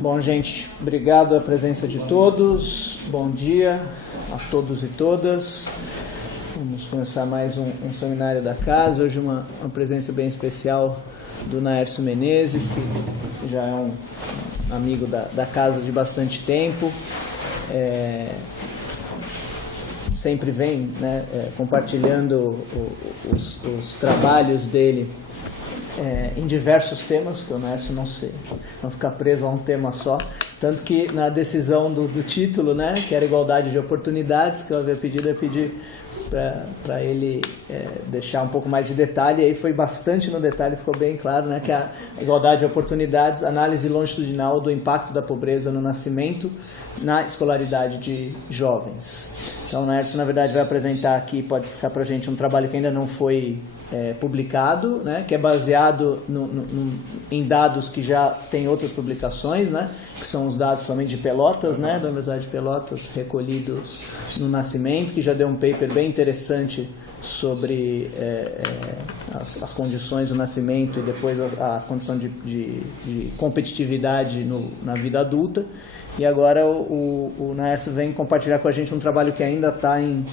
Bom, gente, obrigado a presença de todos. Bom dia a todos e todas. Vamos começar mais um seminário da casa. Hoje uma presença bem especial do Naércio Menezes, que já é um amigo da casa de bastante tempo. Sempre vem, né, compartilhando os trabalhos dele em diversos temas, que o Naércio não ficar preso a um tema só. Tanto que na decisão do título, né, que era igualdade de oportunidades, que eu havia pedido, eu pedi para ele deixar um pouco mais de detalhe, e aí foi bastante no detalhe, ficou bem claro, né, que a igualdade de oportunidades, análise longitudinal do impacto da pobreza no nascimento na escolaridade de jovens. Então o Naércio, na verdade, vai apresentar aqui, pode explicar para a gente um trabalho que ainda não foi publicado, né, que é baseado em dados que já tem outras publicações, né, que são os dados principalmente de Pelotas, né, da Universidade de Pelotas, recolhidos no nascimento, que já deu um paper bem interessante sobre as condições do nascimento e depois a condição de competitividade na vida adulta. E agora o Naércio vem compartilhar com a gente um trabalho que ainda está em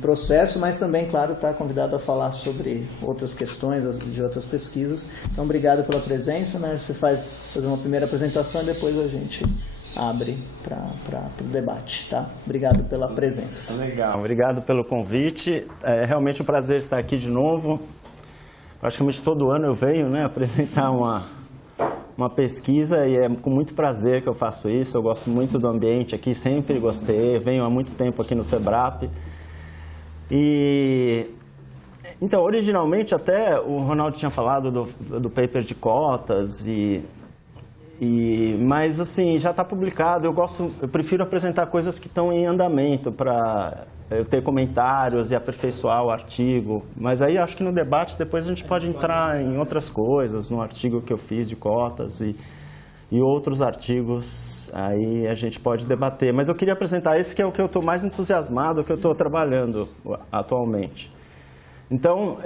processo, mas também, claro, está convidado a falar sobre outras questões de outras pesquisas. Então, obrigado pela presença, né? Você fazer uma primeira apresentação e depois a gente abre para o debate, tá? Obrigado pela presença. Legal, obrigado pelo convite. É realmente um prazer estar aqui de novo. Praticamente todo ano eu venho, né, apresentar uma pesquisa, e é com muito prazer que eu faço isso. Eu gosto muito do ambiente aqui, sempre gostei, venho há muito tempo aqui no SEBRAP. Então, originalmente, até o Ronaldo tinha falado do paper de cotas, mas assim, já está publicado. Eu prefiro apresentar coisas que estão em andamento para eu ter comentários e aperfeiçoar o artigo. Mas aí acho que no debate depois a gente pode entrar em outras coisas, no artigo que eu fiz de cotas e outros artigos, aí a gente pode debater. Mas eu queria apresentar esse, que é o que eu estou mais entusiasmado, que eu estou trabalhando atualmente. Então,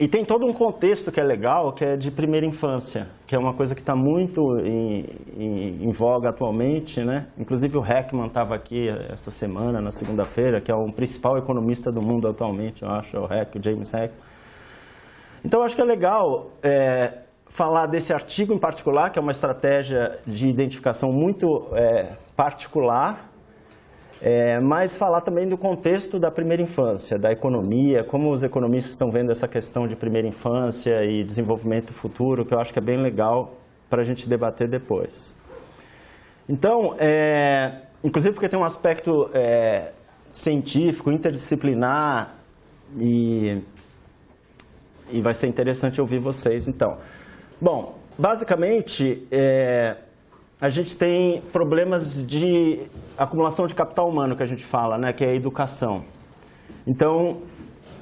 e tem todo um contexto que é legal, que é de primeira infância, que é uma coisa que está muito em voga atualmente, né? Inclusive o Heckman estava aqui essa semana, na segunda-feira, que é o principal economista do mundo atualmente, eu acho, o James Heckman. Então, eu acho que é legal falar desse artigo em particular, que é uma estratégia de identificação muito particular, mas falar também do contexto da primeira infância, da economia, como os economistas estão vendo essa questão de primeira infância e desenvolvimento futuro, que eu acho que é bem legal para a gente debater depois. Então, inclusive porque tem um aspecto científico, interdisciplinar, e vai ser interessante ouvir vocês, então. Bom, basicamente, a gente tem problemas de acumulação de capital humano, que a gente fala, né, que é a educação. Então,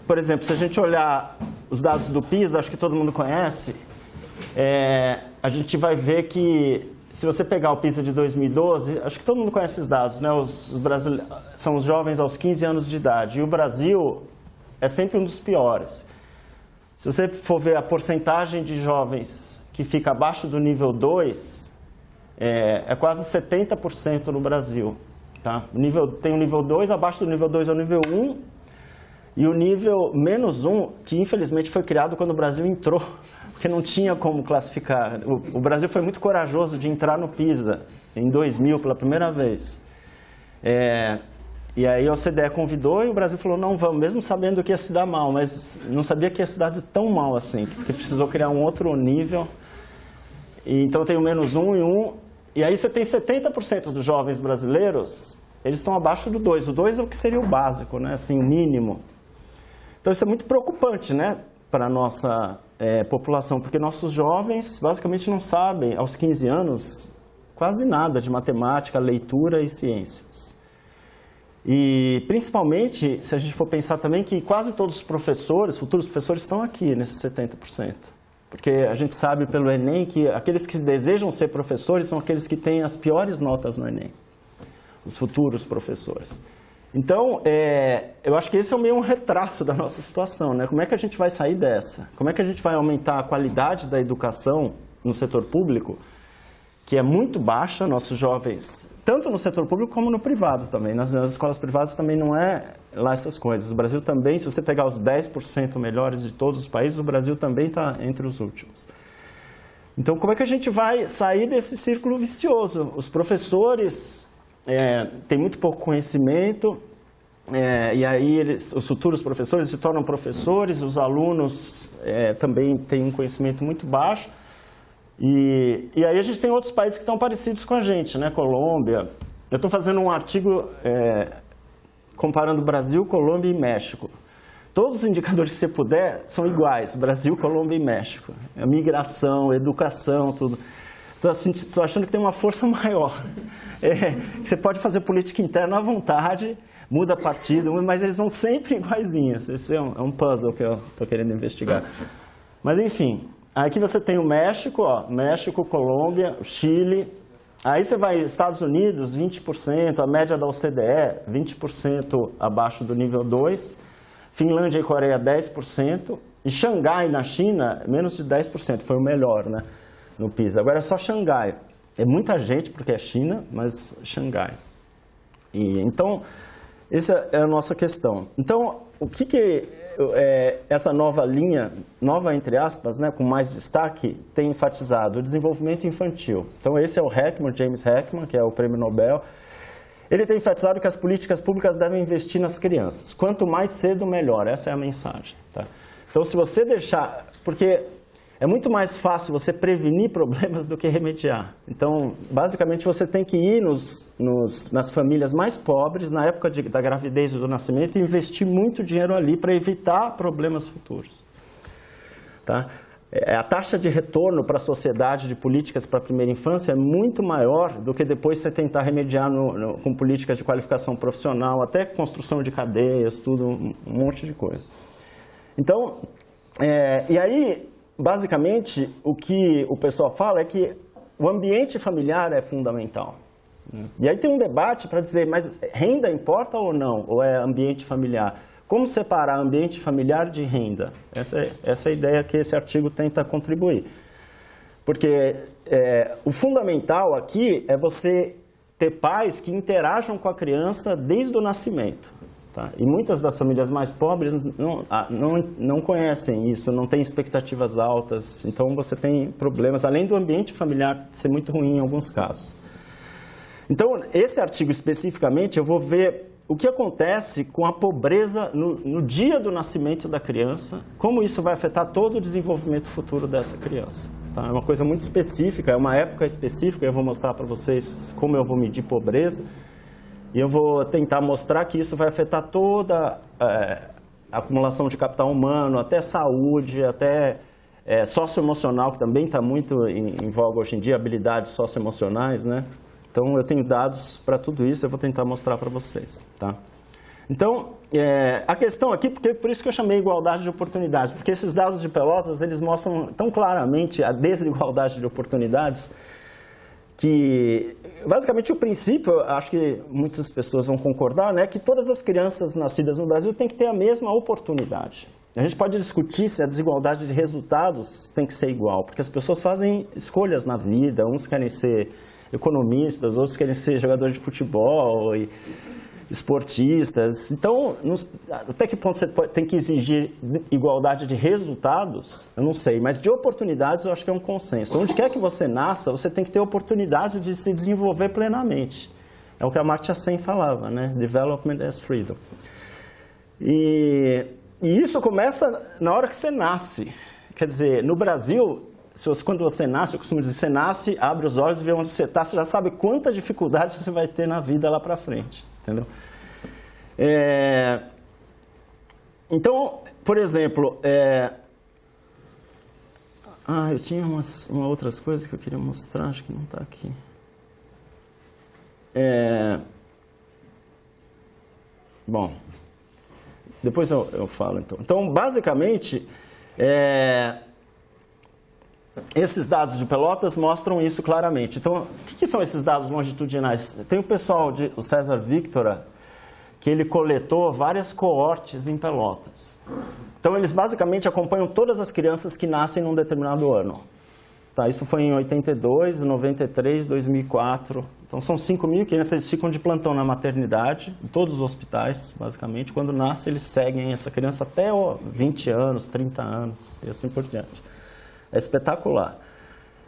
por exemplo, se a gente olhar os dados do PISA, acho que todo mundo conhece, a gente vai ver que, se você pegar o PISA de 2012, acho que todo mundo conhece esses dados, né, são os jovens aos 15 anos de idade, e o Brasil é sempre um dos piores. Se você for ver a porcentagem de jovens que fica abaixo do nível 2, é quase 70% no Brasil. Tá? Tem o nível 2, abaixo do nível 2 é o nível 1, e o nível menos 1, que infelizmente foi criado quando o Brasil entrou, porque não tinha como classificar. O Brasil foi muito corajoso de entrar no PISA, em 2000, pela primeira vez. E aí a OCDE convidou e o Brasil falou, não vamos, mesmo sabendo que ia se dar mal, mas não sabia que ia se dar tão mal assim, porque precisou criar um outro nível. E então tem o menos 1 e 1, e aí você tem 70% dos jovens brasileiros, eles estão abaixo do 2. O 2 é o que seria o básico, né? Assim, o mínimo. Então isso é muito preocupante, né, para a nossa população, porque nossos jovens basicamente não sabem, aos 15 anos, quase nada de matemática, leitura e ciências. E principalmente, se a gente for pensar também que quase todos os professores, futuros professores, estão aqui nesses 70%. Porque a gente sabe pelo Enem que aqueles que desejam ser professores são aqueles que têm as piores notas no Enem, os futuros professores. Então, eu acho que esse é meio um retrato da nossa situação, né? Como é que a gente vai sair dessa? Como é que a gente vai aumentar a qualidade da educação no setor público que é muito baixa, nossos jovens, tanto no setor público como no privado também. Nas escolas privadas também não é lá essas coisas. O Brasil também, se você pegar os 10% melhores de todos os países, o Brasil também está entre os últimos. Então, como é que a gente vai sair desse círculo vicioso? Os professores têm muito pouco conhecimento, e aí os futuros professores se tornam professores, os alunos também têm um conhecimento muito baixo. E aí a gente tem outros países que estão parecidos com a gente, né? Colômbia. Eu estou fazendo um artigo comparando Brasil, Colômbia e México. Todos os indicadores que você puder são iguais, Brasil, Colômbia e México. A migração, a educação, tudo. Estou achando que tem uma força maior. Que você pode fazer política interna à vontade, muda partido, mas eles vão sempre iguaizinhos. Esse é um puzzle que eu estou querendo investigar. Mas enfim, aqui você tem o México, México, Colômbia, Chile. Aí você vai Estados Unidos, 20%, a média da OCDE, 20% abaixo do nível 2. Finlândia e Coreia, 10%. E Xangai, na China, menos de 10%. Foi o melhor, né, no PISA. Agora é só Xangai. É muita gente, porque é China, mas Xangai. Então, essa é a nossa questão. Então, o que essa nova linha, nova entre aspas, né, com mais destaque, tem enfatizado? O desenvolvimento infantil. Então, esse é o Heckman, James Heckman, que é o prêmio Nobel. Ele tem enfatizado que as políticas públicas devem investir nas crianças. Quanto mais cedo, melhor. Essa é a mensagem. Tá? Então, se você deixar... Porque é muito mais fácil você prevenir problemas do que remediar. Então, basicamente, você tem que ir nas famílias mais pobres, na época da gravidez e do nascimento, e investir muito dinheiro ali para evitar problemas futuros. Tá? A taxa de retorno para a sociedade de políticas para a primeira infância é muito maior do que depois você tentar remediar com políticas de qualificação profissional, até construção de cadeias, tudo, um monte de coisa. Então, e aí, basicamente, o que o pessoal fala é que o ambiente familiar é fundamental. E aí tem um debate para dizer, mas renda importa ou não? Ou é ambiente familiar? Como separar ambiente familiar de renda? Essa é a ideia que esse artigo tenta contribuir. Porque o fundamental aqui é você ter pais que interajam com a criança desde o nascimento. Tá? E muitas das famílias mais pobres não conhecem isso, não têm expectativas altas. Então você tem problemas, além do ambiente familiar ser muito ruim em alguns casos. Então, esse artigo especificamente, eu vou ver o que acontece com a pobreza no dia do nascimento da criança, como isso vai afetar todo o desenvolvimento futuro dessa criança. Tá? É uma coisa muito específica, é uma época específica, eu vou mostrar para vocês como eu vou medir pobreza, e eu vou tentar mostrar que isso vai afetar toda a acumulação de capital humano, até saúde, até socioemocional, que também está muito em voga hoje em dia, habilidades socioemocionais, né? Então, eu tenho dados para tudo isso, eu vou tentar mostrar para vocês. Tá? Então, a questão aqui, por isso que eu chamei igualdade de oportunidades, porque esses dados de Pelotas, eles mostram tão claramente a desigualdade de oportunidades, que, basicamente, o princípio, acho que muitas pessoas vão concordar, né, que todas as crianças nascidas no Brasil têm que ter a mesma oportunidade. A gente pode discutir se a desigualdade de resultados tem que ser igual, porque as pessoas fazem escolhas na vida, uns querem ser economistas, outros querem ser jogadores de futebol e esportistas. Então, até que ponto você tem que exigir igualdade de resultados? Eu não sei, mas de oportunidades eu acho que é um consenso. Onde quer que você nasça, você tem que ter oportunidade de se desenvolver plenamente. É o que a Amartya Sen falava, né? Development as freedom. E isso começa na hora que você nasce. Quer dizer, no Brasil, quando você nasce, eu costumo dizer, você nasce, abre os olhos e vê onde você está, você já sabe quanta dificuldade você vai ter na vida lá para frente, entendeu? Então, por exemplo, eu tinha umas outras coisas que eu queria mostrar, acho que não está aqui. Bom, depois eu falo, então. Então, basicamente, esses dados de Pelotas mostram isso claramente. Então, o que são esses dados longitudinais? Tem o pessoal, o César Victora, que ele coletou várias coortes em Pelotas. Então, eles basicamente acompanham todas as crianças que nascem num determinado ano. Tá, isso foi em 82, 93, 2004. Então são 5.500, eles ficam de plantão na maternidade, em todos os hospitais, basicamente. Quando nasce, eles seguem essa criança até 20 anos, 30 anos e assim por diante. É espetacular.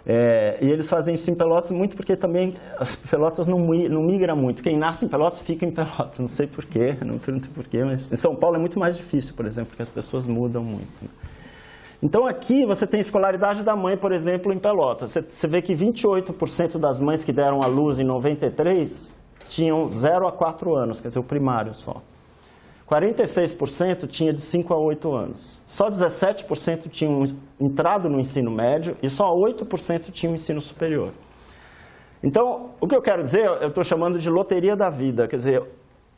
E eles fazem isso em Pelotas muito porque também as Pelotas não migram muito. Quem nasce em Pelotas fica em Pelotas, não sei porquê, não pergunto porquê, mas em São Paulo é muito mais difícil, por exemplo, porque as pessoas mudam muito, né? Então aqui você tem escolaridade da mãe, por exemplo, em Pelotas. Você vê que 28% das mães que deram à luz em 93 tinham 0 a 4 anos, quer dizer, o primário só. 46% tinha de 5 a 8 anos. Só 17% tinham entrado no ensino médio e só 8% tinham ensino superior. Então, o que eu quero dizer, eu estou chamando de loteria da vida. Quer dizer,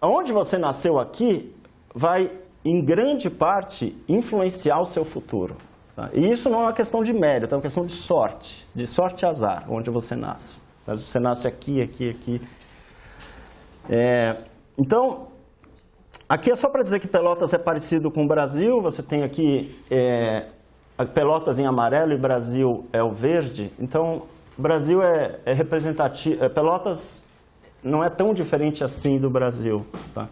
onde você nasceu aqui vai, em grande parte, influenciar o seu futuro. Tá? E isso não é uma questão de mérito, é uma questão de sorte e azar, onde você nasce. Mas você nasce aqui, aqui, aqui. Então, aqui é só para dizer que Pelotas é parecido com o Brasil. Você tem aqui Pelotas em amarelo e Brasil é o verde. Então, o Brasil é representativo. Pelotas não é tão diferente assim do Brasil. Tá?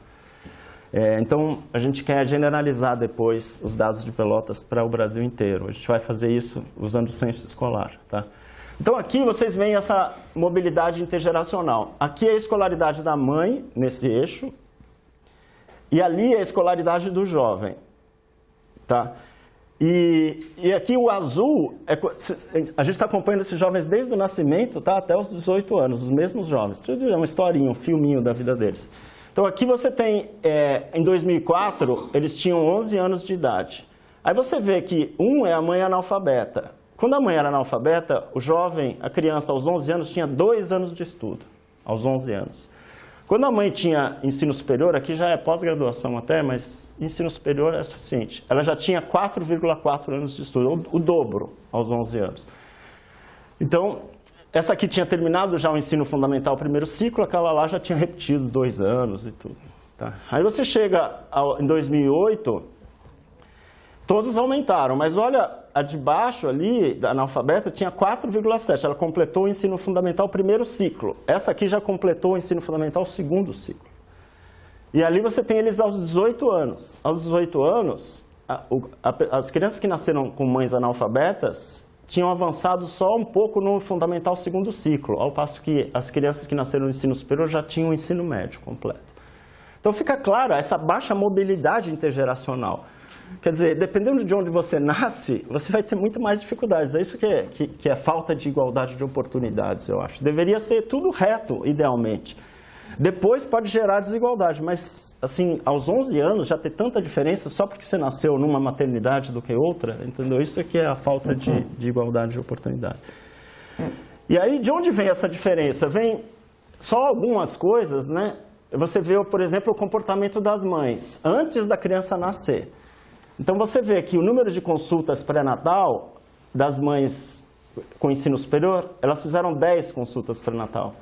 Então, a gente quer generalizar depois os dados de Pelotas para o Brasil inteiro. A gente vai fazer isso usando o censo escolar. Tá? Então, aqui vocês veem essa mobilidade intergeracional. Aqui é a escolaridade da mãe, nesse eixo. E ali é a escolaridade do jovem. Tá? E aqui o azul, a gente está acompanhando esses jovens desde o nascimento, tá, até os 18 anos, os mesmos jovens. Tudo é uma historinha, um filminho da vida deles. Então aqui você tem, em 2004, eles tinham 11 anos de idade. Aí você vê que é a mãe analfabeta. Quando a mãe era analfabeta, o jovem, a criança aos 11 anos, tinha 2 anos de estudo, aos 11 anos. Quando a mãe tinha ensino superior, aqui já é pós-graduação até, mas ensino superior é suficiente. Ela já tinha 4,4 anos de estudo, o dobro aos 11 anos. Então, essa aqui tinha terminado já o ensino fundamental, o primeiro ciclo, aquela lá já tinha repetido 2 anos e tudo. Tá? Aí você chega em 2008, todos aumentaram, mas olha, a de baixo ali, da analfabeta, tinha 4,7. Ela completou o ensino fundamental, o primeiro ciclo. Essa aqui já completou o ensino fundamental, o segundo ciclo. E ali você tem eles aos 18 anos. Aos 18 anos, as crianças que nasceram com mães analfabetas tinham avançado só um pouco no fundamental segundo ciclo, ao passo que as crianças que nasceram no ensino superior já tinham o ensino médio completo. Então fica claro essa baixa mobilidade intergeracional. Quer dizer, dependendo de onde você nasce, você vai ter muito mais dificuldades. É isso que é falta de igualdade de oportunidades, eu acho. Deveria ser tudo reto, idealmente. Depois pode gerar desigualdade, mas assim, aos 11 anos já ter tanta diferença só porque você nasceu numa maternidade do que outra, entendeu? Isso é que é a falta de igualdade de oportunidade. E aí, de onde vem essa diferença? Vem só algumas coisas, né? Você vê, por exemplo, o comportamento das mães antes da criança nascer. Então você vê que o número de consultas pré-natal das mães com ensino superior, elas fizeram 10 consultas pré-natal.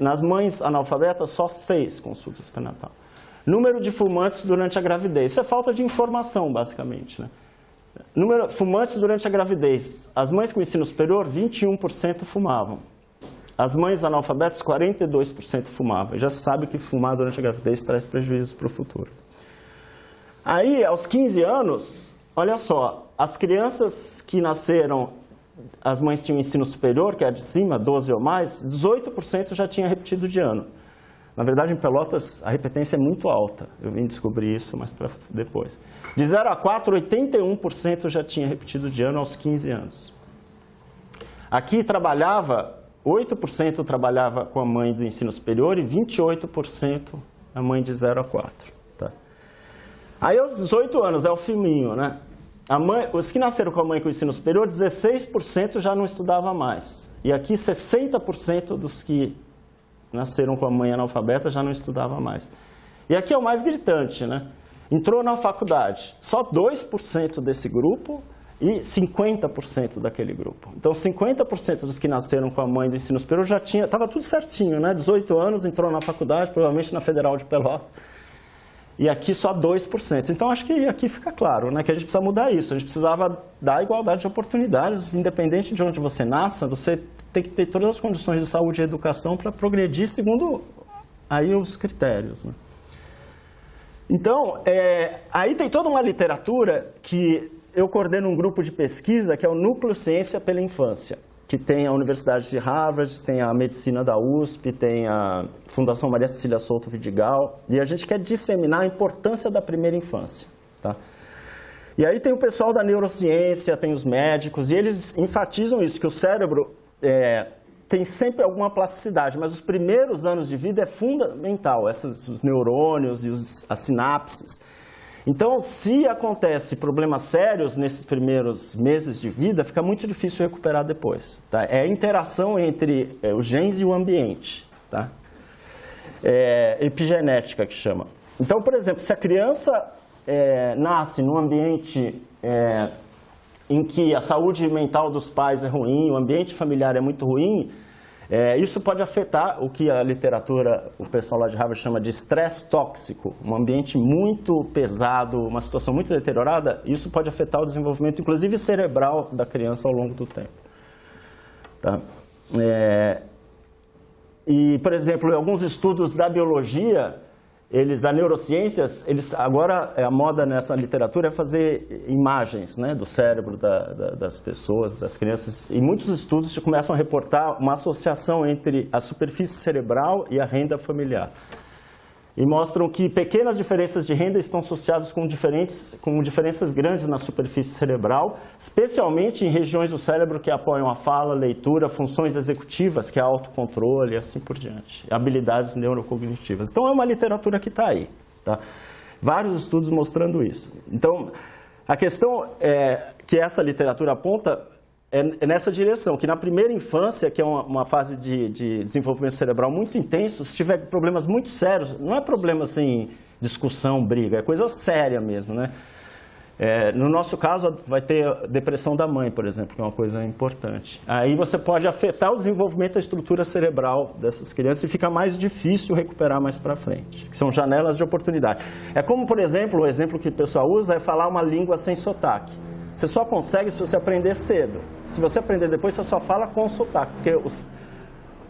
Nas mães analfabetas, só 6 consultas pré-natal. Número de fumantes durante a gravidez. Isso é falta de informação, basicamente, né? Fumantes durante a gravidez. As mães com ensino superior, 21% fumavam. As mães analfabetas, 42% fumavam. Já se sabe que fumar durante a gravidez traz prejuízos para o futuro. Aí, aos 15 anos, olha só, as crianças que nasceram, as mães tinham ensino superior, que é de cima, 12 ou mais, 18% já tinha repetido de ano. Na verdade, em Pelotas, a repetência é muito alta. Eu vim descobrir isso, mas para depois. De 0 a 4, 81% já tinha repetido de ano aos 15 anos. Aqui 8% trabalhava com a mãe do ensino superior e 28% a mãe de 0 a 4. Aí, aos 18 anos, é o filminho, né? Os que nasceram com a mãe com ensino superior, 16% já não estudava mais. E aqui, 60% dos que nasceram com a mãe analfabeta já não estudava mais. E aqui é o mais gritante, né? Entrou na faculdade, só 2% desse grupo e 50% daquele grupo. Então, 50% dos que nasceram com a mãe do ensino superior já tinha... Estava tudo certinho, né? 18 anos, entrou na faculdade, provavelmente na Federal de Pelotas. e aqui só 2%. Então, acho que aqui fica claro, né, que a gente precisa mudar isso. A gente precisava dar igualdade de oportunidades, independente de onde você nasça, você tem que ter todas as condições de saúde e educação para progredir segundo aí os critérios, né? Então, aí tem toda uma literatura que eu coordeno um grupo de pesquisa que é o Núcleo Ciência pela Infância, que tem a Universidade de Harvard, tem a Medicina da USP, tem a Fundação Maria Cecília Souto Vidigal, e a gente quer disseminar a importância da primeira infância, tá? E aí tem o pessoal da neurociência, tem os médicos, e eles enfatizam isso, que o cérebro tem sempre alguma plasticidade, mas os primeiros anos de vida é fundamental, os neurônios e as sinapses. Então, se acontece problemas sérios nesses primeiros meses de vida, fica muito difícil recuperar depois, tá? É a interação entre os genes e o ambiente, tá? Epigenética que chama. Então, por exemplo, se a criança nasce num ambiente em que a saúde mental dos pais é ruim, o ambiente familiar é muito ruim, isso pode afetar o que a literatura, o pessoal lá de Harvard chama de estresse tóxico, um ambiente muito pesado, uma situação muito deteriorada, isso pode afetar o desenvolvimento, inclusive cerebral, da criança ao longo do tempo. Tá? E, por exemplo, em alguns estudos da biologia, da neurociências, agora a moda nessa literatura é fazer imagens, né, do cérebro das pessoas, das crianças. E muitos estudos começam a reportar uma associação entre a superfície cerebral e a renda familiar. E mostram que pequenas diferenças de renda estão associadas com diferenças grandes na superfície cerebral, especialmente em regiões do cérebro que apoiam a fala, leitura, funções executivas, que é autocontrole e assim por diante, habilidades neurocognitivas. Então, é uma literatura que está aí, tá? Vários estudos mostrando isso. Então, a questão que essa literatura aponta é nessa direção, que na primeira infância, que é uma fase de desenvolvimento cerebral muito intenso, se tiver problemas muito sérios, não é problema assim, discussão, briga, é coisa séria mesmo, né? No nosso caso, vai ter depressão da mãe, por exemplo, que é uma coisa importante. Aí você pode afetar o desenvolvimento da estrutura cerebral dessas crianças e fica mais difícil recuperar mais para frente, que são janelas de oportunidade. É como, por exemplo, o exemplo que o pessoal usa é falar uma língua sem sotaque. Você só consegue se você aprender cedo. Se você aprender depois, você só fala com sotaque. Porque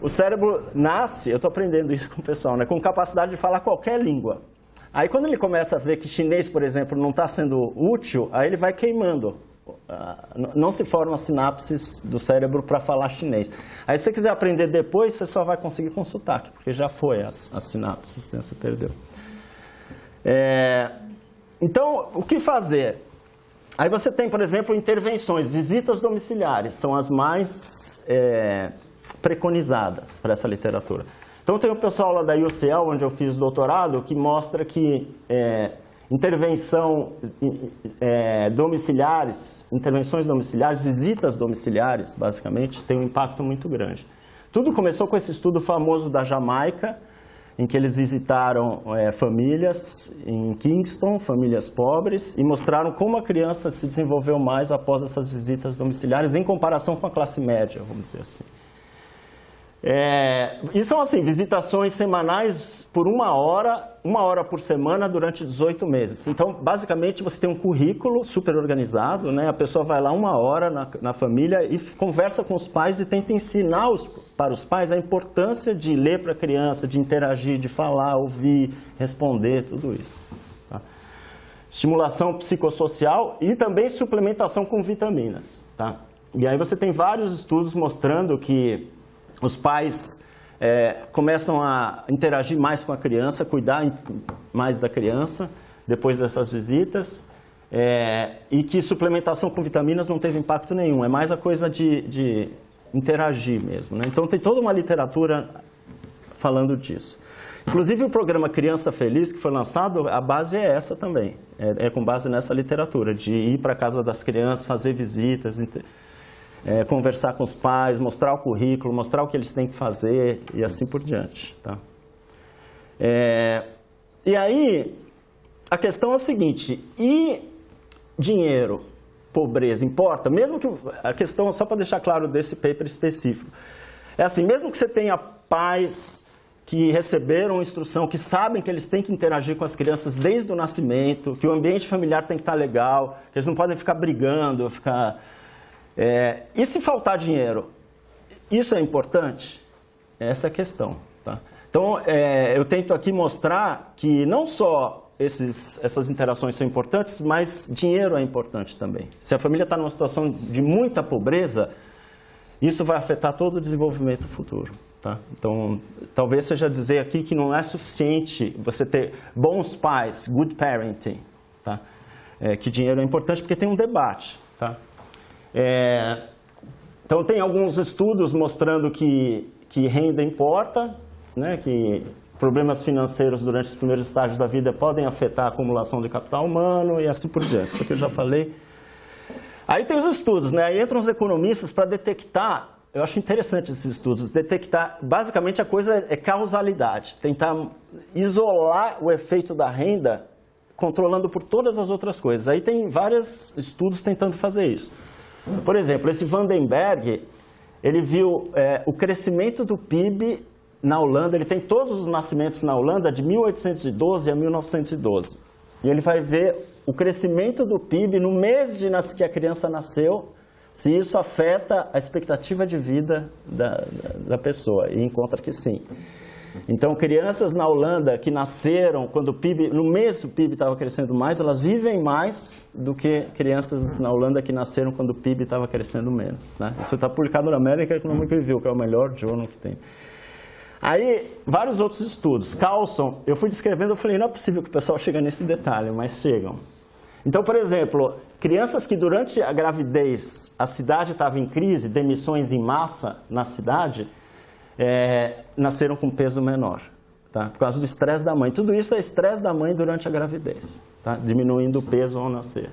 o cérebro nasce, eu estou aprendendo isso com o pessoal, né, com capacidade de falar qualquer língua. Aí quando ele começa a ver que chinês, por exemplo, não está sendo útil, aí ele vai queimando. Não se formam as sinapses do cérebro para falar chinês. Aí se você quiser aprender depois, você só vai conseguir com sotaque, porque já foi as sinapses, né, você perdeu. Então, o que fazer? Aí você tem, por exemplo, intervenções, visitas domiciliares, são as mais preconizadas para essa literatura. Então tem o pessoal lá da UCL, onde eu fiz doutorado, que mostra que intervenções domiciliares, visitas domiciliares, basicamente, tem um impacto muito grande. Tudo começou com esse estudo famoso da Jamaica, em que eles visitaram famílias em Kingston, famílias pobres, e mostraram como a criança se desenvolveu mais após essas visitas domiciliares, em comparação com a classe média, vamos dizer assim. E são assim, visitações semanais por uma hora por semana durante 18 meses. Então, basicamente, você tem um currículo super organizado, né? A pessoa vai lá uma hora na família e conversa com os pais e tenta ensinar para os pais a importância de ler para a criança, de interagir, de falar, ouvir, responder, tudo isso. Tá? Estimulação psicossocial e também suplementação com vitaminas. Tá? E aí você tem vários estudos mostrando que os pais começam a interagir mais com a criança, cuidar mais da criança depois dessas visitas, e que suplementação com vitaminas não teve impacto nenhum, é mais a coisa de interagir mesmo, né? Então tem toda uma literatura falando disso. Inclusive o programa Criança Feliz, que foi lançado, a base é essa também, é com base nessa literatura, de ir para a casa das crianças, fazer visitas, conversar com os pais, mostrar o currículo, mostrar o que eles têm que fazer e assim por diante. Tá? E aí, a questão é o seguinte, e dinheiro, pobreza, importa? Mesmo que a questão, só para deixar claro desse paper específico, é assim, mesmo que você tenha pais que receberam instrução, que sabem que eles têm que interagir com as crianças desde o nascimento, que o ambiente familiar tem que estar legal, que eles não podem ficar brigando, E se faltar dinheiro? Isso é importante? Essa é a questão. Tá? Então, eu tento aqui mostrar que não só essas interações são importantes, mas dinheiro é importante também. Se a família está numa situação de muita pobreza, isso vai afetar todo o desenvolvimento futuro. Tá? Então, talvez seja dizer aqui que não é suficiente você ter bons pais, good parenting, tá? Que dinheiro é importante porque tem um debate. Tá? Então, tem alguns estudos mostrando que renda importa, né? Que problemas financeiros durante os primeiros estágios da vida podem afetar a acumulação de capital humano e assim por diante. Isso aqui eu já falei. Aí tem os estudos, né? Aí entram os economistas para detectar, eu acho interessante esses estudos, detectar, basicamente a coisa é causalidade, tentar isolar o efeito da renda controlando por todas as outras coisas. Aí tem vários estudos tentando fazer isso. Por exemplo, esse Vandenberg, ele viu o crescimento do PIB na Holanda, ele tem todos os nascimentos na Holanda de 1812 a 1912. E ele vai ver o crescimento do PIB no mês que a criança nasceu, se isso afeta a expectativa de vida da pessoa. E encontra que sim. Então, crianças na Holanda que nasceram quando no mês o PIB estava crescendo mais, elas vivem mais do que crianças na Holanda que nasceram quando o PIB estava crescendo menos. Né? Isso está publicado na American Economic Review, que é o melhor jornal que tem. Aí, vários outros estudos. Carlson, eu fui descrevendo, eu falei, não é possível que o pessoal chegue nesse detalhe, mas chegam. Então, por exemplo, crianças que durante a gravidez a cidade estava em crise, demissões em massa na cidade, nasceram com peso menor, tá? Por causa do estresse da mãe. Tudo isso é estresse da mãe durante a gravidez, tá? Diminuindo o peso ao nascer.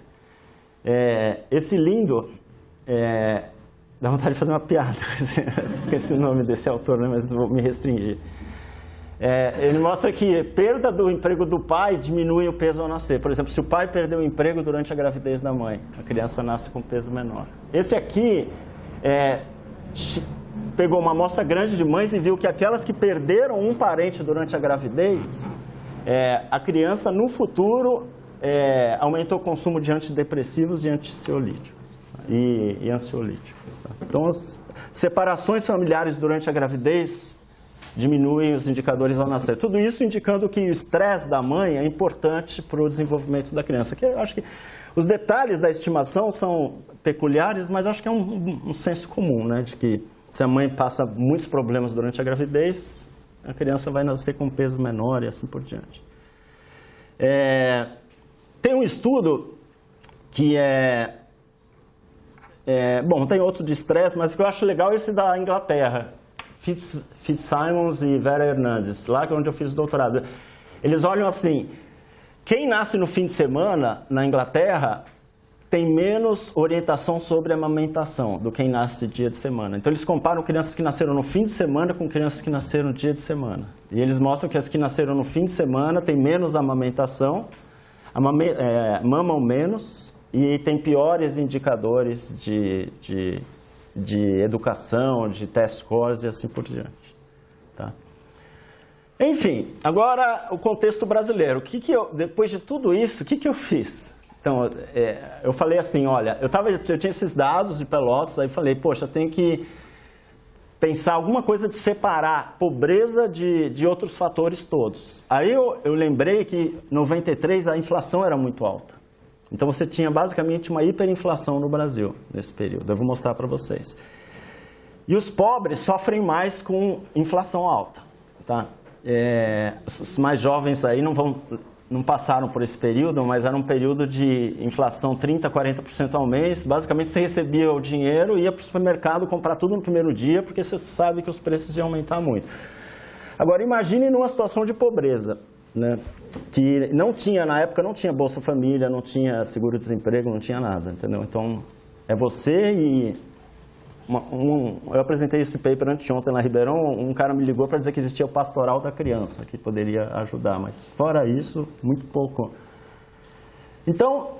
Esse lindo... Dá vontade de fazer uma piada com esse nome desse autor, né? Mas vou me restringir. Ele mostra que perda do emprego do pai diminui o peso ao nascer. Por exemplo, se o pai perdeu o emprego durante a gravidez da mãe, a criança nasce com peso menor. Esse aqui pegou uma amostra grande de mães e viu que aquelas que perderam um parente durante a gravidez, a criança no futuro aumentou o consumo de antidepressivos e ansiolíticos. E ansiolíticos. Tá? Então, as separações familiares durante a gravidez diminuem os indicadores ao nascer. Tudo isso indicando que o estresse da mãe é importante para o desenvolvimento da criança. Que eu acho que os detalhes da estimação são peculiares, mas acho que é um senso comum, né? De que se a mãe passa muitos problemas durante a gravidez, a criança vai nascer com peso menor e assim por diante. Tem um estudo que bom, tem outro de estresse, mas o que eu acho legal é esse da Inglaterra. Fitzsimons e Vera Hernandes, lá onde eu fiz o doutorado. Eles olham assim, quem nasce no fim de semana na Inglaterra tem menos orientação sobre amamentação do que quem nasce dia de semana. Então eles comparam crianças que nasceram no fim de semana com crianças que nasceram no dia de semana. E eles mostram que as que nasceram no fim de semana têm menos amamentação, mamam menos e têm piores indicadores de educação, de test scores e assim por diante. Tá? Enfim, agora o contexto brasileiro. Depois de tudo isso, o que eu fiz? Então, eu falei assim, olha, eu tinha esses dados de Pelotas, aí falei, poxa, eu tenho que pensar alguma coisa de separar pobreza de outros fatores todos. Aí eu lembrei que em 93 a inflação era muito alta. Então você tinha basicamente uma hiperinflação no Brasil nesse período. Eu vou mostrar para vocês. E os pobres sofrem mais com inflação alta. Tá? Os mais jovens aí não passaram por esse período, mas era um período de inflação 30%, 40% ao mês. Basicamente você recebia o dinheiro e ia para o supermercado comprar tudo no primeiro dia, porque você sabe que os preços iam aumentar muito. Agora imagine numa situação de pobreza, né? Que na época não tinha Bolsa Família, não tinha seguro-desemprego, não tinha nada, entendeu? Então, é você e... eu apresentei esse paper anteontem lá em Ribeirão, um cara me ligou para dizer que existia o pastoral da criança, que poderia ajudar, mas fora isso, muito pouco. Então,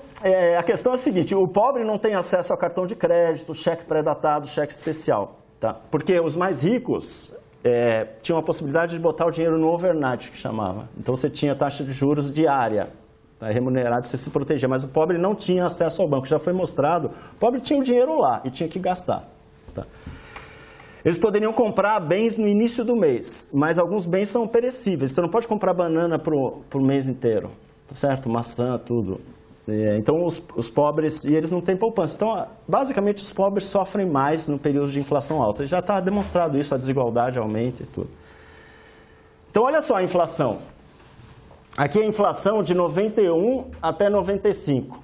a questão é a seguinte, o pobre não tem acesso a cartão de crédito, cheque pré-datado, cheque especial, tá? Porque os mais ricos tinha uma possibilidade de botar o dinheiro no overnight, que chamava. Então você tinha taxa de juros diária, remunerado, você se protegia, mas o pobre não tinha acesso ao banco. Já foi mostrado, o pobre tinha o dinheiro lá e tinha que gastar. Tá? Eles poderiam comprar bens no início do mês, mas alguns bens são perecíveis. Você não pode comprar banana para o mês inteiro, certo? Maçã, tudo. Então os pobres, e eles não têm poupança. Então, basicamente, os pobres sofrem mais no período de inflação alta. Já está demonstrado isso, a desigualdade aumenta e tudo. Então, olha só a inflação. Aqui é a inflação de 91 até 95.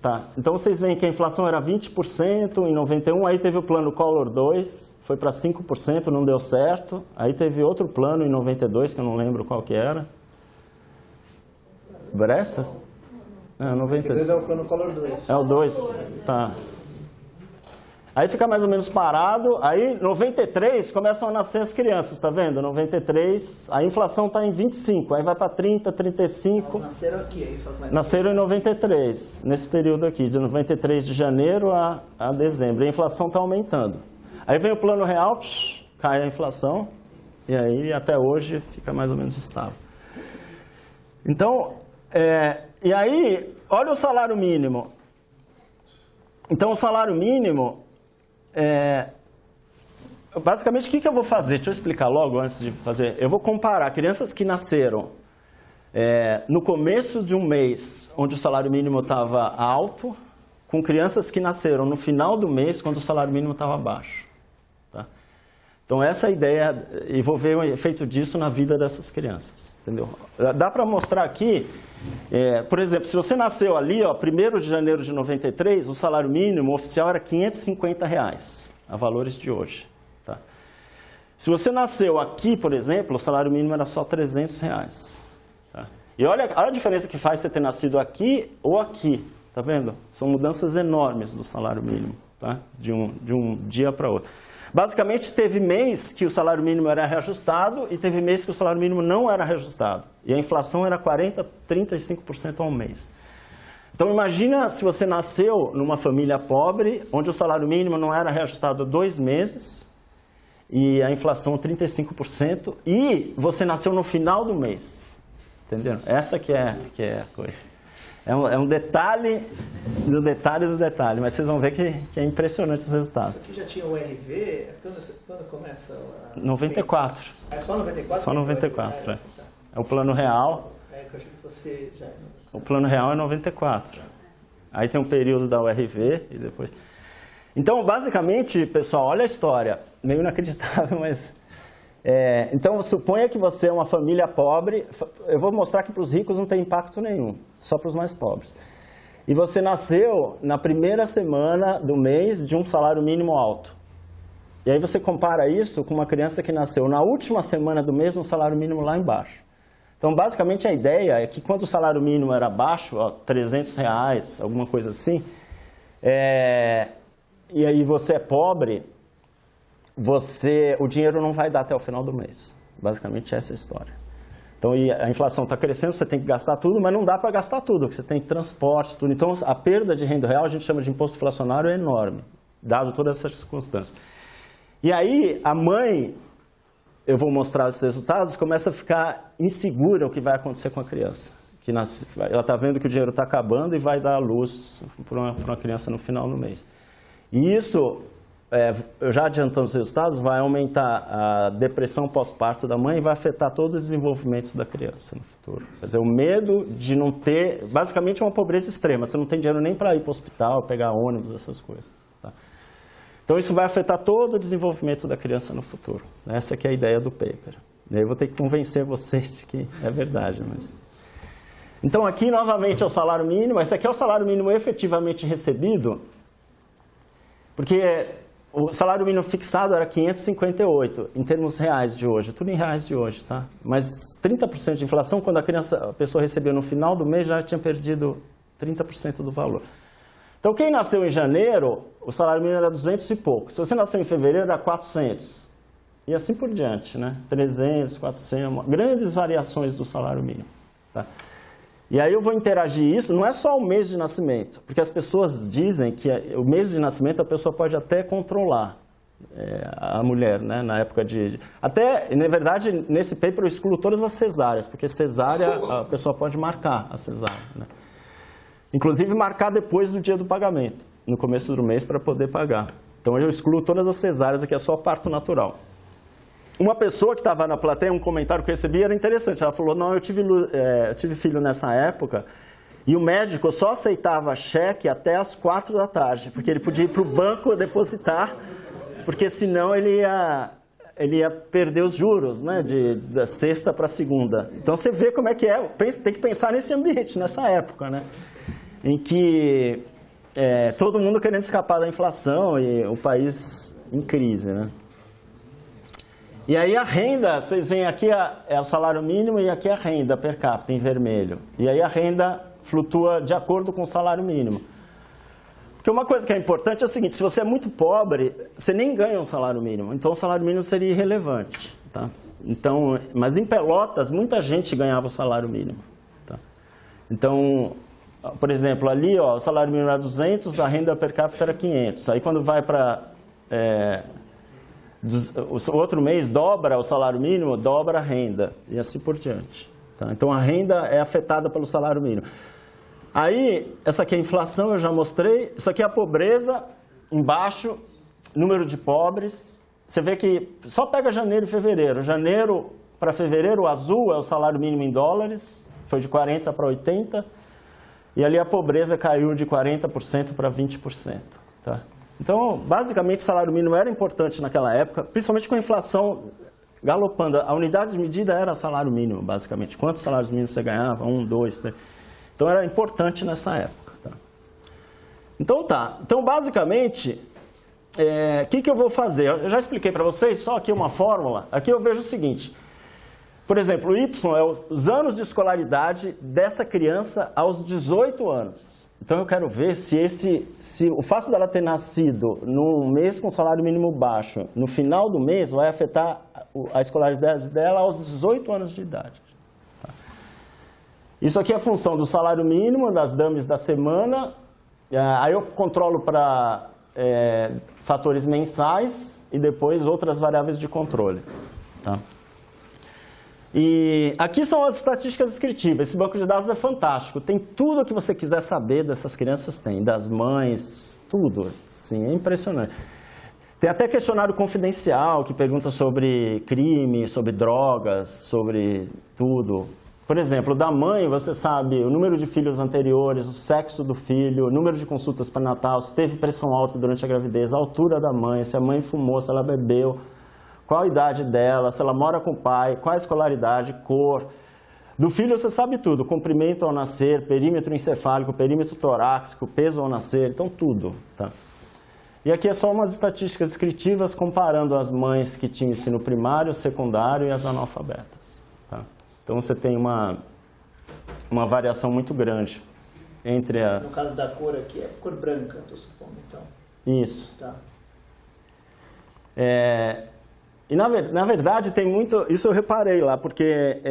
Tá? Então, vocês veem que a inflação era 20% em 91, aí teve o plano Collor 2, foi para 5%, não deu certo. Aí teve outro plano em 92, que eu não lembro qual que era. Brestas? Não, 92 é o plano Collor 2. É o 2, tá. Aí fica mais ou menos parado, aí 93 começam a nascer as crianças, tá vendo? 93, a inflação está em 25, aí vai para 30, 35. Elas nasceram aqui, aí só começa. Nasceram em 93, nesse período aqui, de 93 de janeiro a dezembro. A inflação está aumentando. Aí vem o plano real, cai a inflação, e aí até hoje fica mais ou menos estável. Então, e aí, olha o salário mínimo. Então, o salário mínimo... basicamente, o que eu vou fazer? Deixa eu explicar logo antes de fazer. Eu vou comparar crianças que nasceram no começo de um mês, onde o salário mínimo estava alto, com crianças que nasceram no final do mês, quando o salário mínimo estava baixo. Tá? Então, essa é a ideia, e vou ver o efeito disso na vida dessas crianças. Entendeu? Dá para mostrar aqui, por exemplo, se você nasceu ali, 1º de janeiro de 93, o salário mínimo oficial era R$ 550, a valores de hoje. Tá? Se você nasceu aqui, por exemplo, o salário mínimo era só R$ 300. Tá? E olha a diferença que faz você ter nascido aqui ou aqui. Tá vendo? São mudanças enormes do salário mínimo, tá? de um dia para outro. Basicamente, teve mês que o salário mínimo era reajustado e teve mês que o salário mínimo não era reajustado. E a inflação era 40%, 35% ao mês. Então, imagina se você nasceu numa família pobre, onde o salário mínimo não era reajustado 2 meses, e a inflação 35%, e você nasceu no final do mês. Entendeu? Essa que é a coisa. É um detalhe do detalhe do detalhe, mas vocês vão ver que é impressionante os resultados. Isso aqui já tinha o RV, quando começa? 94. É só 94? Só 94, É o plano real. Que eu achei que fosse já... O plano real é 94. Aí tem um período da URV e depois... Então, basicamente, pessoal, olha a história. Meio inacreditável, mas... então, suponha que você é uma família pobre. Eu vou mostrar que para os ricos não tem impacto nenhum, só para os mais pobres. E você nasceu na primeira semana do mês de um salário mínimo alto. E aí você compara isso com uma criança que nasceu na última semana do mês, um salário mínimo lá embaixo. Então, basicamente, a ideia é que quando o salário mínimo era baixo, R$300, alguma coisa assim, e aí você é pobre... o dinheiro não vai dar até o final do mês. Basicamente, essa é a história. Então, a inflação está crescendo, você tem que gastar tudo, mas não dá para gastar tudo, porque você tem transporte, tudo. Então, a perda de renda real, a gente chama de imposto inflacionário, é enorme, dado todas essas circunstâncias. E aí, a mãe, eu vou mostrar os resultados, começa a ficar insegura o que vai acontecer com a criança. Ela está vendo que o dinheiro está acabando e vai dar à luz para uma criança no final do mês. E isso... já adiantando os resultados, vai aumentar a depressão pós-parto da mãe e vai afetar todo o desenvolvimento da criança no futuro. Quer dizer, o medo de não ter... Basicamente, é uma pobreza extrema. Você não tem dinheiro nem para ir para o hospital, pegar ônibus, essas coisas. Tá? Então, isso vai afetar todo o desenvolvimento da criança no futuro. Essa que é a ideia do paper. E aí eu vou ter que convencer vocês de que é verdade. Mas... Então, aqui, novamente, é o salário mínimo. Esse aqui é o salário mínimo efetivamente recebido, porque... O salário mínimo fixado era 558, em termos reais de hoje, tudo em reais de hoje, tá? Mas 30% de inflação, quando a pessoa recebeu no final do mês, já tinha perdido 30% do valor. Então, quem nasceu em janeiro, o salário mínimo era 200 e pouco. Se você nasceu em fevereiro, era 400. E assim por diante, né? 300, 400, grandes variações do salário mínimo, tá? E aí eu vou interagir isso, não é só o mês de nascimento, porque as pessoas dizem que o mês de nascimento a pessoa pode até controlar, a mulher, né, na época de... Até, na verdade, nesse paper eu excluo todas as cesáreas, porque cesárea a pessoa pode marcar a cesárea, né? Inclusive marcar depois do dia do pagamento, no começo do mês, para poder pagar. Então eu excluo todas as cesáreas, aqui é só parto natural. Uma pessoa que estava na plateia, um comentário que eu recebi era interessante, ela falou, não, eu tive filho nessa época, e o médico só aceitava cheque até as 4 da tarde, porque ele podia ir para o banco depositar, porque senão ele ia perder os juros, né, da sexta para segunda. Então você vê como é que é, tem que pensar nesse ambiente, nessa época, né, em que todo mundo querendo escapar da inflação e o país em crise, né. E aí a renda, vocês veem aqui é o salário mínimo e aqui é a renda per capita em vermelho. E aí a renda flutua de acordo com o salário mínimo. Porque uma coisa que é importante é o seguinte, se você é muito pobre, você nem ganha um salário mínimo, então o salário mínimo seria irrelevante, tá? Então, mas em Pelotas, muita gente ganhava o salário mínimo, tá? Então, por exemplo, ali, ó, o salário mínimo era 200, a renda per capita era 500. Aí quando vai para... o outro mês dobra o salário mínimo, dobra a renda, e assim por diante, tá? Então a renda é afetada pelo salário mínimo. Aí, essa aqui é a inflação, eu já mostrei. Isso aqui é a pobreza, embaixo, número de pobres. Você vê que só pega janeiro e fevereiro. Janeiro para fevereiro, o azul é o salário mínimo em dólares, foi de 40 para 80. E ali a pobreza caiu de 40% para 20%. Tá? Então, basicamente, o salário mínimo era importante naquela época, principalmente com a inflação galopando. A unidade de medida era salário mínimo, basicamente. Quantos salários mínimos você ganhava? 1, 2, 3... Então, era importante nessa época. Tá? Então, basicamente, o que eu vou fazer? Eu já expliquei para vocês, só aqui uma fórmula. Aqui eu vejo o seguinte. Por exemplo, o Y é os anos de escolaridade dessa criança aos 18 anos. Então, eu quero ver se o fato dela ter nascido num mês com salário mínimo baixo, no final do mês, vai afetar a escolaridade dela aos 18 anos de idade. Isso aqui é a função do salário mínimo, das dummies da semana. Aí eu controlo para fatores mensais e depois outras variáveis de controle. Tá? E aqui são as estatísticas descritivas. Esse banco de dados é fantástico. Tem tudo o que você quiser saber dessas crianças, tem. Das mães, tudo. Sim, é impressionante. Tem até questionário confidencial que pergunta sobre crime, sobre drogas, sobre tudo. Por exemplo, da mãe, você sabe o número de filhos anteriores, o sexo do filho, o número de consultas pré-natal, se teve pressão alta durante a gravidez, a altura da mãe, se a mãe fumou, se ela bebeu, qual a idade dela, se ela mora com o pai, qual a escolaridade, cor. Do filho você sabe tudo, comprimento ao nascer, perímetro encefálico, perímetro torácico, peso ao nascer, então tudo. Tá? E aqui é só umas estatísticas descritivas comparando as mães que tinham ensino primário, secundário e as analfabetas. Tá? Então você tem uma variação muito grande entre as... No caso da cor aqui, é cor branca, estou supondo, então. Isso. Tá. E na verdade tem muito... Isso eu reparei lá, porque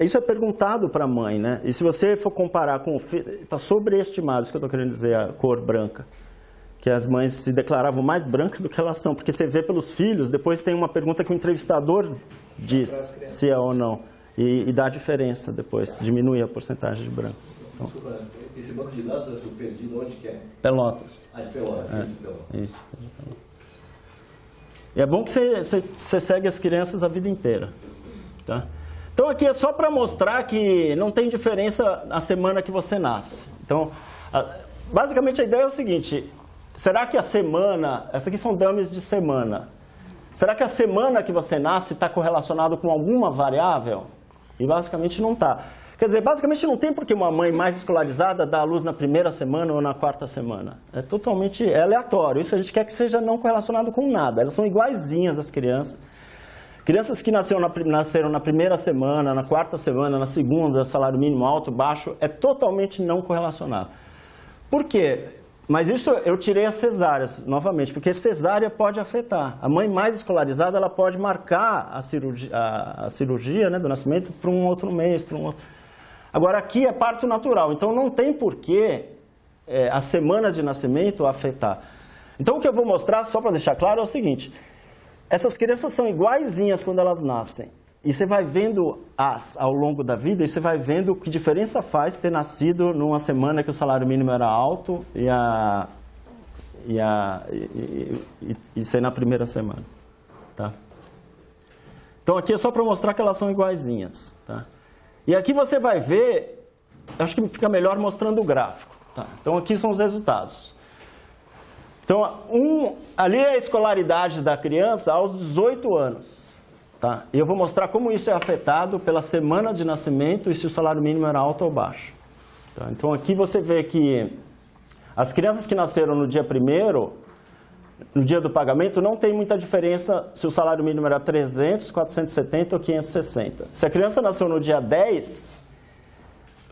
isso é perguntado para a mãe, né? E se você for comparar com o filho, está sobreestimado, isso que eu estou querendo dizer, a cor branca. Que as mães se declaravam mais brancas do que elas são, porque você vê pelos filhos, depois tem uma pergunta que o entrevistador diz se é ou não, e dá a diferença depois, diminui a porcentagem de brancos. Então, desculpa, esse banco de dados eu fui perdido onde que é? Pelotas. Ah, de Pelotas, de Pelotas. Isso. E é bom que você segue as crianças a vida inteira. Tá? Então aqui é só para mostrar que não tem diferença na semana que você nasce. Então, basicamente a ideia é o seguinte... Será que a semana, essas aqui são dummies de semana, será que a semana que você nasce está correlacionado com alguma variável? E basicamente não está. Quer dizer, basicamente não tem porque uma mãe mais escolarizada dá à luz na primeira semana ou na quarta semana. É totalmente aleatório. Isso a gente quer que seja não correlacionado com nada. Elas são iguaizinhas as crianças. Crianças que nasceram na primeira semana, na quarta semana, na segunda, salário mínimo alto, baixo, é totalmente não correlacionado. Por quê? Mas isso eu tirei as cesáreas, novamente, porque cesárea pode afetar. A mãe mais escolarizada, ela pode marcar a cirurgia, né, do nascimento para um outro mês, para um outro... Agora, aqui é parto natural, então não tem porquê a semana de nascimento afetar. Então, o que eu vou mostrar, só para deixar claro, é o seguinte. Essas crianças são iguaizinhas quando elas nascem. E você vai vendo ao longo da vida, e você vai vendo que diferença faz ter nascido numa semana que o salário mínimo era alto e ser na primeira semana. Tá? Então, aqui é só para mostrar que elas são iguaizinhas. Tá? E aqui você vai ver, acho que fica melhor mostrando o gráfico. Tá? Então, aqui são os resultados. Então, ali é a escolaridade da criança aos 18 anos. Tá? E eu vou mostrar como isso é afetado pela semana de nascimento e se o salário mínimo era alto ou baixo. Tá? Então, aqui você vê que as crianças que nasceram no dia 1º, no dia do pagamento, não tem muita diferença se o salário mínimo era 300, 470 ou 560. Se a criança nasceu no dia 10...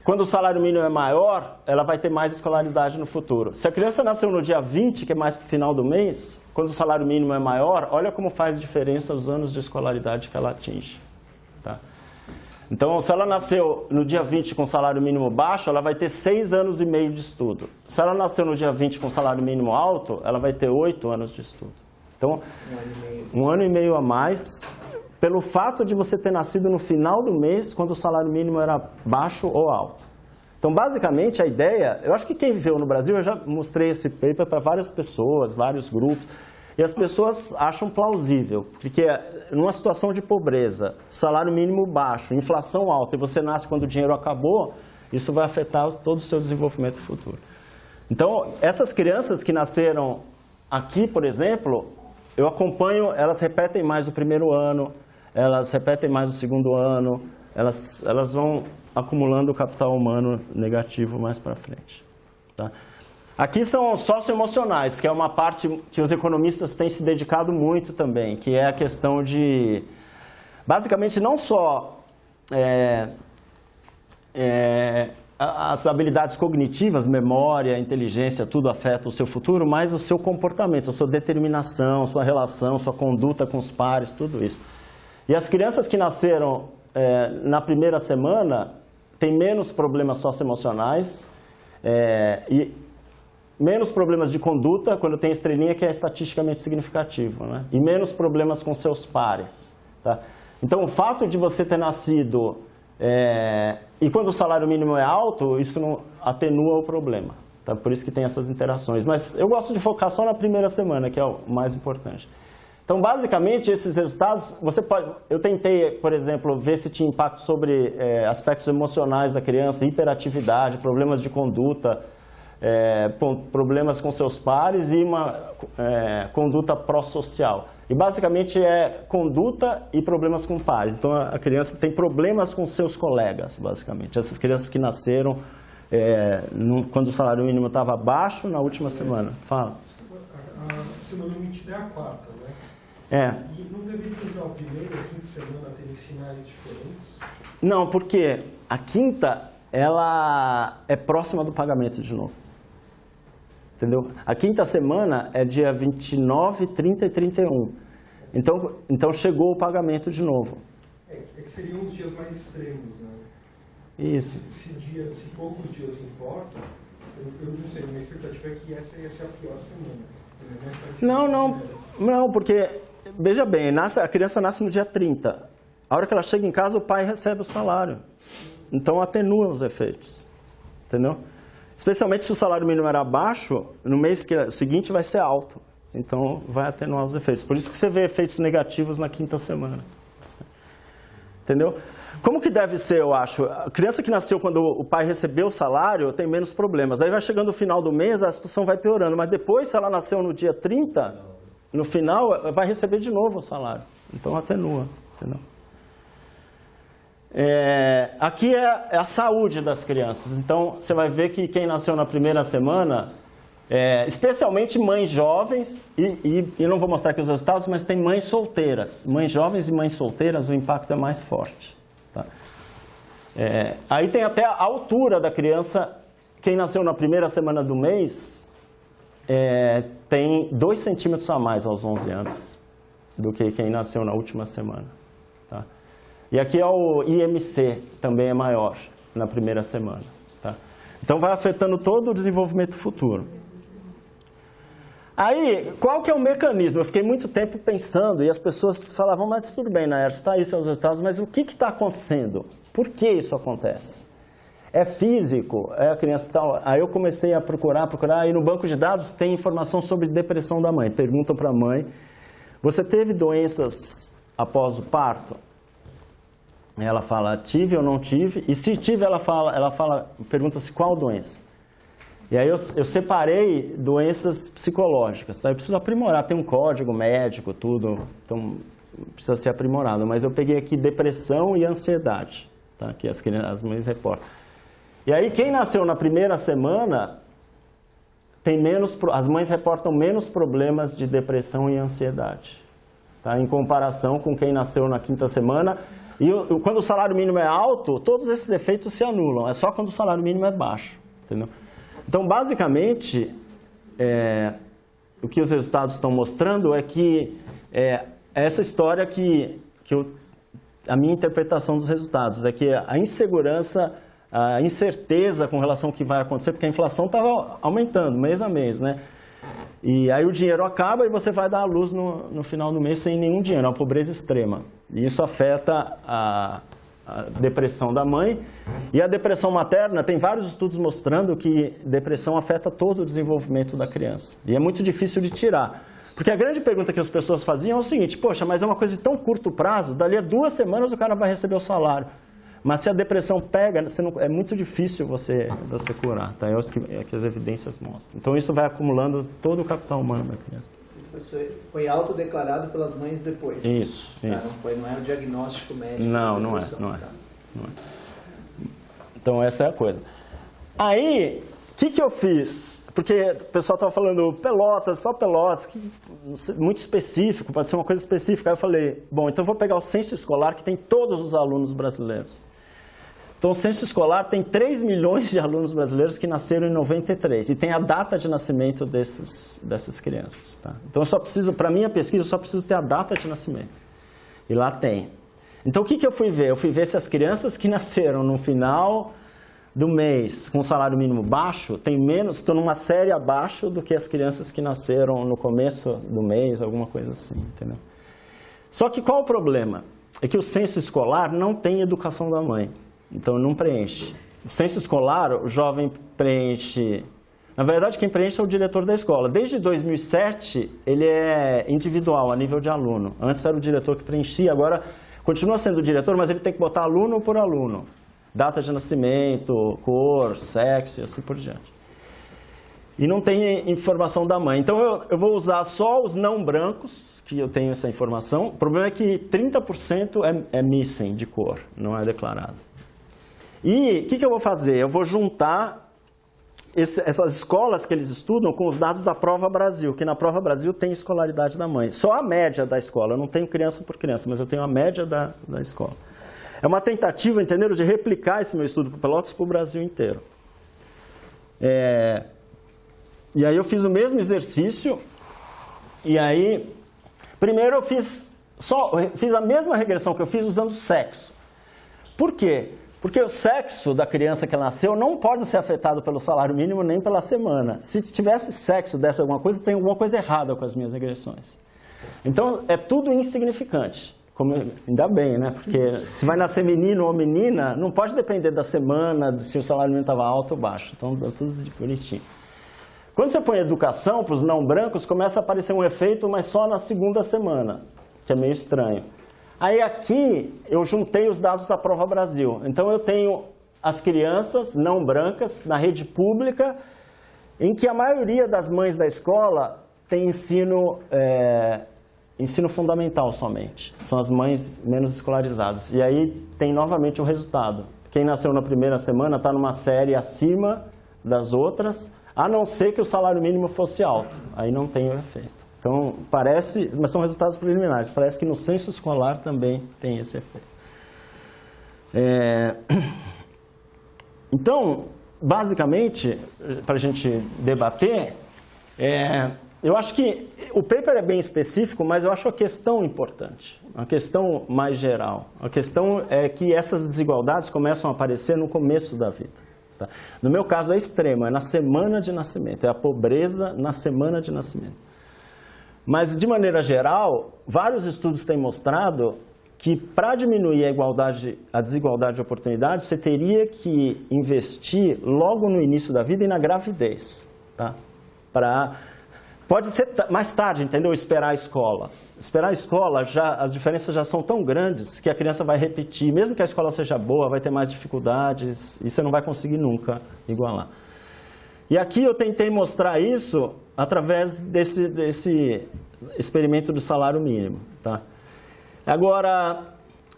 Quando o salário mínimo é maior, ela vai ter mais escolaridade no futuro. Se a criança nasceu no dia 20, que é mais para o final do mês, quando o salário mínimo é maior, olha como faz diferença os anos de escolaridade que ela atinge. Tá? Então, se ela nasceu no dia 20 com salário mínimo baixo, ela vai ter 6 anos e meio de estudo. Se ela nasceu no dia 20 com salário mínimo alto, ela vai ter 8 anos de estudo. Então, 1 ano e meio a mais, pelo fato de você ter nascido no final do mês, quando o salário mínimo era baixo ou alto. Então, basicamente, a ideia... Eu acho que quem viveu no Brasil, eu já mostrei esse paper para várias pessoas, vários grupos, e as pessoas acham plausível, porque numa situação de pobreza, salário mínimo baixo, inflação alta, e você nasce quando o dinheiro acabou, isso vai afetar todo o seu desenvolvimento futuro. Então, essas crianças que nasceram aqui, por exemplo, eu acompanho, elas repetem mais o primeiro ano, elas repetem mais o segundo ano, elas vão acumulando o capital humano negativo mais para frente. Tá? Aqui são socioemocionais, que é uma parte que os economistas têm se dedicado muito também, que é a questão de, basicamente, não só as habilidades cognitivas, memória, inteligência, tudo afeta o seu futuro, mas o seu comportamento, a sua determinação, sua relação, sua conduta com os pares, tudo isso. E as crianças que nasceram na primeira semana têm menos problemas socioemocionais e menos problemas de conduta, quando tem estrelinha, que é estatisticamente significativo, né? E menos problemas com seus pares. Tá? Então, o fato de você ter nascido e quando o salário mínimo é alto, isso não atenua o problema. Tá? Por isso que tem essas interações. Mas eu gosto de focar só na primeira semana, que é o mais importante. Então, basicamente, esses resultados, eu tentei, por exemplo, ver se tinha impacto sobre aspectos emocionais da criança, hiperatividade, problemas de conduta, problemas com seus pares e uma conduta pró-social. E, basicamente, é conduta e problemas com pares. Então, a criança tem problemas com seus colegas, basicamente. Essas crianças que nasceram quando o salário mínimo estava baixo na última semana. Fala. A semana limite é a quarta, né? E não deveria entrar a primeira e a quinta semana terem sinais diferentes? Não, porque a quinta, ela é próxima do pagamento de novo. Entendeu? A quinta semana é dia 29, 30 e 31. Então chegou o pagamento de novo. É que seriam os dias mais extremos, né? Isso. Se poucos dias importam, eu não sei, minha expectativa é que essa ia ser a pior semana. Não, porque, veja bem, a criança nasce no dia 30. A hora que ela chega em casa, o pai recebe o salário. Então atenua os efeitos. Entendeu? Especialmente se o salário mínimo era baixo, no mês seguinte vai ser alto. Então, vai atenuar os efeitos. Por isso que você vê efeitos negativos na quinta semana. Entendeu? Como que deve ser, eu acho? A criança que nasceu quando o pai recebeu o salário tem menos problemas. Aí vai chegando o final do mês, a situação vai piorando. Mas depois, se ela nasceu no dia 30, no final, vai receber de novo o salário. Então, atenua. Entendeu? Aqui é a saúde das crianças. Então, você vai ver que quem nasceu na primeira semana, especialmente mães jovens, e não vou mostrar aqui os resultados, mas tem mães solteiras. Mães jovens e mães solteiras, o impacto é mais forte. Tá? Aí tem até a altura da criança. Quem nasceu na primeira semana do mês tem 2 centímetros a mais aos 11 anos do que quem nasceu na última semana. Tá? E aqui é o IMC, também é maior na primeira semana. Tá? Então vai afetando todo o desenvolvimento futuro. Aí, qual que é o mecanismo? Eu fiquei muito tempo pensando e as pessoas falavam, mas tudo bem, Naércio, está aí seus resultados, mas o que está acontecendo? Por que isso acontece? É físico? É a criança tal? Aí eu comecei a procurar, e no banco de dados tem informação sobre depressão da mãe. Perguntam para a mãe, você teve doenças após o parto? Ela fala, tive ou não tive? E se tive, ela pergunta-se qual doença? E aí eu separei doenças psicológicas, tá? Eu preciso aprimorar, tem um código médico, tudo, então precisa ser aprimorado. Mas eu peguei aqui depressão e ansiedade, tá? Que as mães reportam. E aí quem nasceu na primeira semana, as mães reportam menos problemas de depressão e ansiedade, tá? Em comparação com quem nasceu na quinta semana. E quando o salário mínimo é alto, todos esses efeitos se anulam, é só quando o salário mínimo é baixo, entendeu? Então, basicamente, o que os resultados estão mostrando é que essa história a minha interpretação dos resultados é que a insegurança, a incerteza com relação ao que vai acontecer, porque a inflação estava aumentando mês a mês, né? E aí o dinheiro acaba e você vai dar à luz no final do mês sem nenhum dinheiro, é uma pobreza extrema. E isso afeta a depressão da mãe. E a depressão materna, tem vários estudos mostrando que depressão afeta todo o desenvolvimento da criança. E é muito difícil de tirar. Porque a grande pergunta que as pessoas faziam é o seguinte, poxa, mas é uma coisa de tão curto prazo, dali a 2 semanas o cara vai receber o salário. Mas se a depressão pega, é muito difícil você curar, tá? É o que as evidências mostram. Então isso vai acumulando todo o capital humano da criança. Foi autodeclarado pelas mães depois. Isso, tá? isso. Não é o diagnóstico médico. Não é. Então essa é a coisa. Aí, o que eu fiz? Porque o pessoal estava falando Pelotas, só Pelotas, muito específico, pode ser uma coisa específica. Aí eu falei, bom, então eu vou pegar o censo escolar que tem todos os alunos brasileiros. Então o censo escolar tem 3 milhões de alunos brasileiros que nasceram em 93 e tem a data de nascimento dessas crianças. Tá? Então eu só preciso, para minha pesquisa, eu só preciso ter a data de nascimento. E lá tem. Então o que eu fui ver? Eu fui ver se as crianças que nasceram no final do mês com salário mínimo baixo estão numa série abaixo do que as crianças que nasceram no começo do mês, alguma coisa assim, entendeu? Só que qual o problema? É que o censo escolar não tem educação da mãe, então não preenche. O censo escolar, o jovem preenche... Na verdade, quem preenche é o diretor da escola. Desde 2007, ele é individual, a nível de aluno. Antes era o diretor que preenchia, agora continua sendo o diretor, mas ele tem que botar aluno por aluno. Data de nascimento, cor, sexo e assim por diante. E não tem informação da mãe. Então eu vou usar só os não brancos, que eu tenho essa informação. O problema é que 30% é missing de cor, não é declarado. E o que eu vou fazer? Eu vou juntar essas escolas que eles estudam com os dados da Prova Brasil, que na Prova Brasil tem escolaridade da mãe. Só a média da escola, eu não tenho criança por criança, mas eu tenho a média da escola. É uma tentativa, entenderam, de replicar esse meu estudo para Pelotas para o Brasil inteiro. E aí eu fiz o mesmo exercício, e aí, primeiro eu fiz a mesma regressão que eu fiz usando sexo. Por quê? Porque o sexo da criança que nasceu não pode ser afetado pelo salário mínimo nem pela semana. Se tivesse sexo, desse alguma coisa, tem alguma coisa errada com as minhas regressões. Então, é tudo insignificante. Ainda bem, né? Porque se vai nascer menino ou menina, não pode depender da semana, se o salário mínimo estava alto ou baixo. Então, é tudo bonitinho. Quando você põe educação para os não brancos, começa a aparecer um efeito, mas só na segunda semana, que é meio estranho. Aí aqui eu juntei os dados da Prova Brasil. Então eu tenho as crianças não brancas na rede pública, em que a maioria das mães da escola tem ensino fundamental somente. São as mães menos escolarizadas. E aí tem novamente o resultado. Quem nasceu na primeira semana está numa série acima das outras, a não ser que o salário mínimo fosse alto. Aí não tem o efeito. Então, parece, mas são resultados preliminares, parece que no censo escolar também tem esse efeito. Então, basicamente, para a gente debater, eu acho que o paper é bem específico, mas eu acho a questão importante, a questão mais geral. A questão é que essas desigualdades começam a aparecer no começo da vida. Tá? No meu caso é extremo, é na semana de nascimento, é a pobreza na semana de nascimento. Mas, de maneira geral, vários estudos têm mostrado que para diminuir a desigualdade de oportunidades, você teria que investir logo no início da vida e na gravidez. Tá? Pode ser mais tarde, entendeu? Esperar a escola. Esperar a escola, as diferenças já são tão grandes que a criança vai repetir. Mesmo que a escola seja boa, vai ter mais dificuldades e você não vai conseguir nunca igualar. E aqui eu tentei mostrar isso através desse experimento do salário mínimo. Tá? Agora,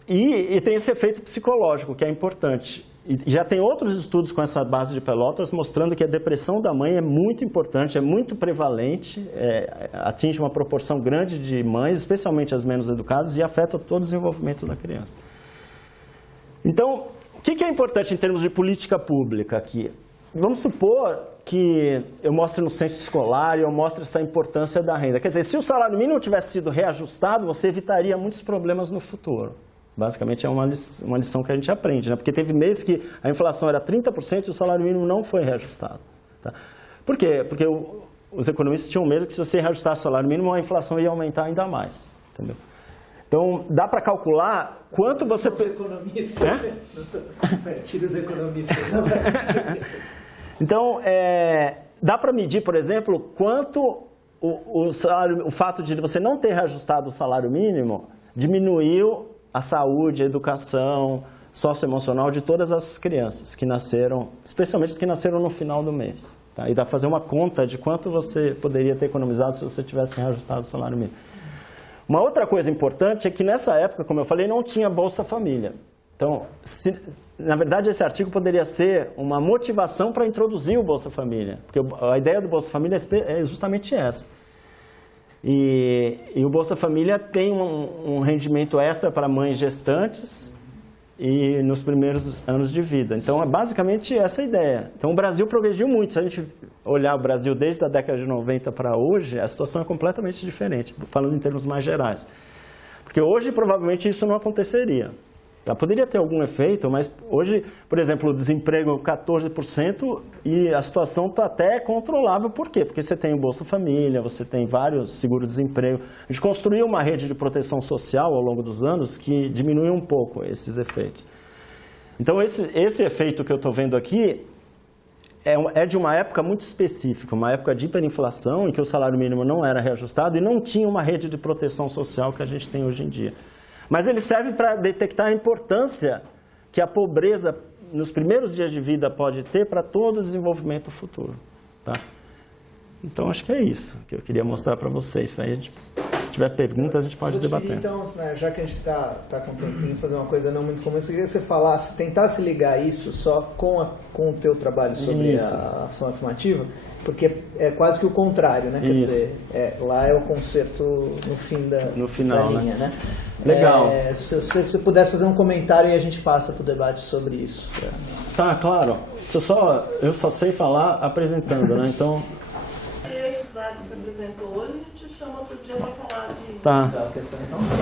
e tem esse efeito psicológico, que é importante. E já tem outros estudos com essa base de Pelotas mostrando que a depressão da mãe é muito importante, é muito prevalente, atinge uma proporção grande de mães, especialmente as menos educadas, e afeta todo o desenvolvimento da criança. Então, o que é importante em termos de política pública aqui? Vamos supor que eu mostre no censo escolar e eu mostre essa importância da renda. Quer dizer, se o salário mínimo tivesse sido reajustado, você evitaria muitos problemas no futuro. Basicamente é uma lição que a gente aprende, né? Porque teve meses que a inflação era 30% e o salário mínimo não foi reajustado. Tá? Por quê? Porque os economistas tinham medo que se você reajustasse o salário mínimo, a inflação ia aumentar ainda mais. Entendeu? Então, dá para calcular quanto você... Os economistas, tira os economistas. Então, dá para medir, por exemplo, quanto o fato de você não ter reajustado o salário mínimo diminuiu a saúde, a educação socioemocional de todas as crianças que nasceram, especialmente as que nasceram no final do mês. Tá? E dá para fazer uma conta de quanto você poderia ter economizado se você tivesse reajustado o salário mínimo. Uma outra coisa importante é que nessa época, como eu falei, não tinha Bolsa Família. Então, na verdade, esse artigo poderia ser uma motivação para introduzir o Bolsa Família, porque a ideia do Bolsa Família é justamente essa. E o Bolsa Família tem um rendimento extra para mães gestantes e nos primeiros anos de vida. Então, é basicamente essa a ideia. Então, o Brasil progrediu muito. Se a gente olhar o Brasil desde a década de 90 para hoje, a situação é completamente diferente, falando em termos mais gerais. Porque hoje, provavelmente, isso não aconteceria. Poderia ter algum efeito, mas hoje, por exemplo, o desemprego 14% e a situação está até controlável. Por quê? Porque você tem o Bolsa Família, você tem vários seguro-desemprego. A gente construiu uma rede de proteção social ao longo dos anos que diminui um pouco esses efeitos. Então, esse efeito que eu estou vendo aqui é de uma época muito específica, uma época de hiperinflação em que o salário mínimo não era reajustado e não tinha uma rede de proteção social que a gente tem hoje em dia. Mas ele serve para detectar a importância que a pobreza nos primeiros dias de vida pode ter para todo o desenvolvimento futuro. Tá? Então, acho que é isso que eu queria mostrar para vocês. Se tiver perguntas, a gente pode debater. Então, já que a gente está com um tempinho, fazer uma coisa não muito comum, eu queria que você falasse, tentasse ligar isso só com o teu trabalho sobre a ação afirmativa, porque é quase que o contrário, né? Quer dizer, lá é o concerto no fim da linha, né? Legal. Se você pudesse fazer um comentário e a gente passa para o debate sobre isso. Tá, claro. Eu só sei falar apresentando, né? Então... Esses dados que você apresentou hoje, a gente chama outro dia para falar de... Tá.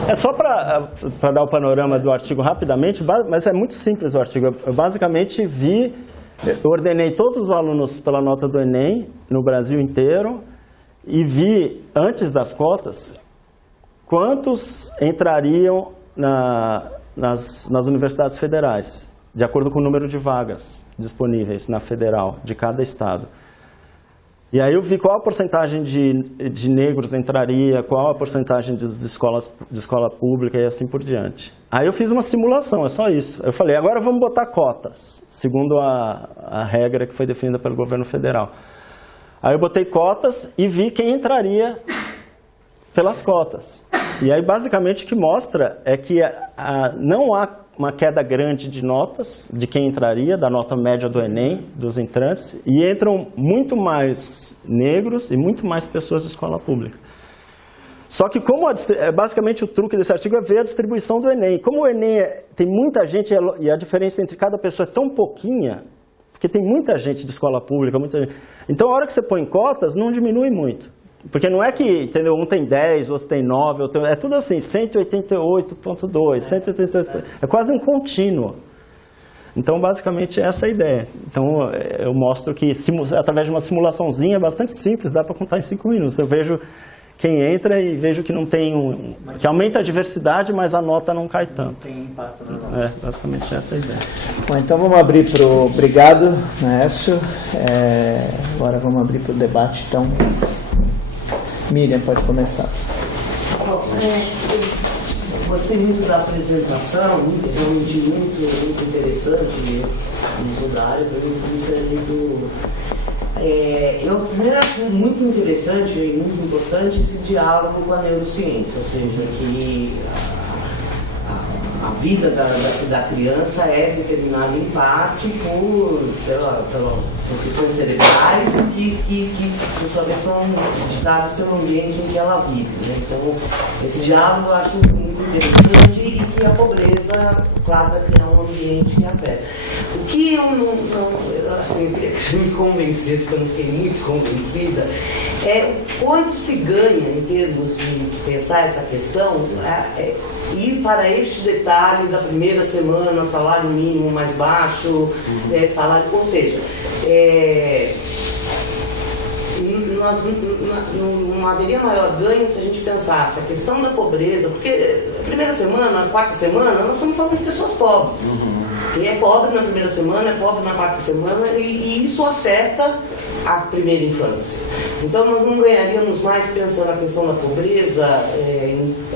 É só para dar o panorama do artigo rapidamente, mas é muito simples o artigo. Eu basicamente eu ordenei todos os alunos pela nota do Enem, no Brasil inteiro, e vi, antes das cotas, quantos entrariam nas universidades federais, de acordo com o número de vagas disponíveis na federal, de cada estado. E aí eu vi qual a porcentagem de negros entraria, qual a porcentagem de escola pública e assim por diante. Aí eu fiz uma simulação, é só isso. Eu falei, agora vamos botar cotas, segundo a regra que foi definida pelo governo federal. Aí eu botei cotas e vi quem entraria pelas cotas. E aí basicamente o que mostra é que não há uma queda grande de notas, de quem entraria, da nota média do Enem, dos entrantes, e entram muito mais negros e muito mais pessoas de escola pública. Só que basicamente o truque desse artigo é ver a distribuição do Enem. Como o Enem tem muita gente e a diferença entre cada pessoa é tão pouquinha, porque tem muita gente de escola pública, então a hora que você põe cotas não diminui muito. Porque não é que, entendeu, um tem 10, outro tem 9, é tudo assim, 188.2, 188, é quase um contínuo. Então, basicamente, essa é a ideia. Então, eu mostro que, através de uma simulaçãozinha bastante simples, dá para contar em 5 minutos. Eu vejo quem entra e vejo que não tem que aumenta a diversidade, mas a nota não cai tanto. Não tem impacto na nota. Basicamente essa é a ideia. Bom, então vamos abrir para o... Obrigado, Naécio. Agora vamos abrir para o debate, então. Miriam, pode começar. Gostei muito da apresentação, realmente muito interessante, não sou da área, para mim isso é muito... primeiro acho muito interessante e muito importante esse diálogo com a neurociência, ou seja, que a vida da criança é determinada em parte pelas questões cerebrais que por sua vez são ditadas pelo ambiente em que ela vive, né? Então, esse diálogo eu acho muito interessante e que a pobreza, claro, vai criar um ambiente que afeta. O que eu não assim, eu queria que você me convencesse, que eu não fiquei muito convencida, é o quanto se ganha em termos de pensar essa questão, ir para este detalhe da primeira semana, salário mínimo mais baixo, salário, ou seja, nós não haveria maior ganho se a gente pensasse a questão da pobreza, porque a primeira semana, a quarta semana, nós estamos falando de pessoas pobres. Quem é pobre na primeira semana é pobre na quarta semana e isso afeta a primeira infância. Então nós não ganharíamos mais pensando na questão da pobreza,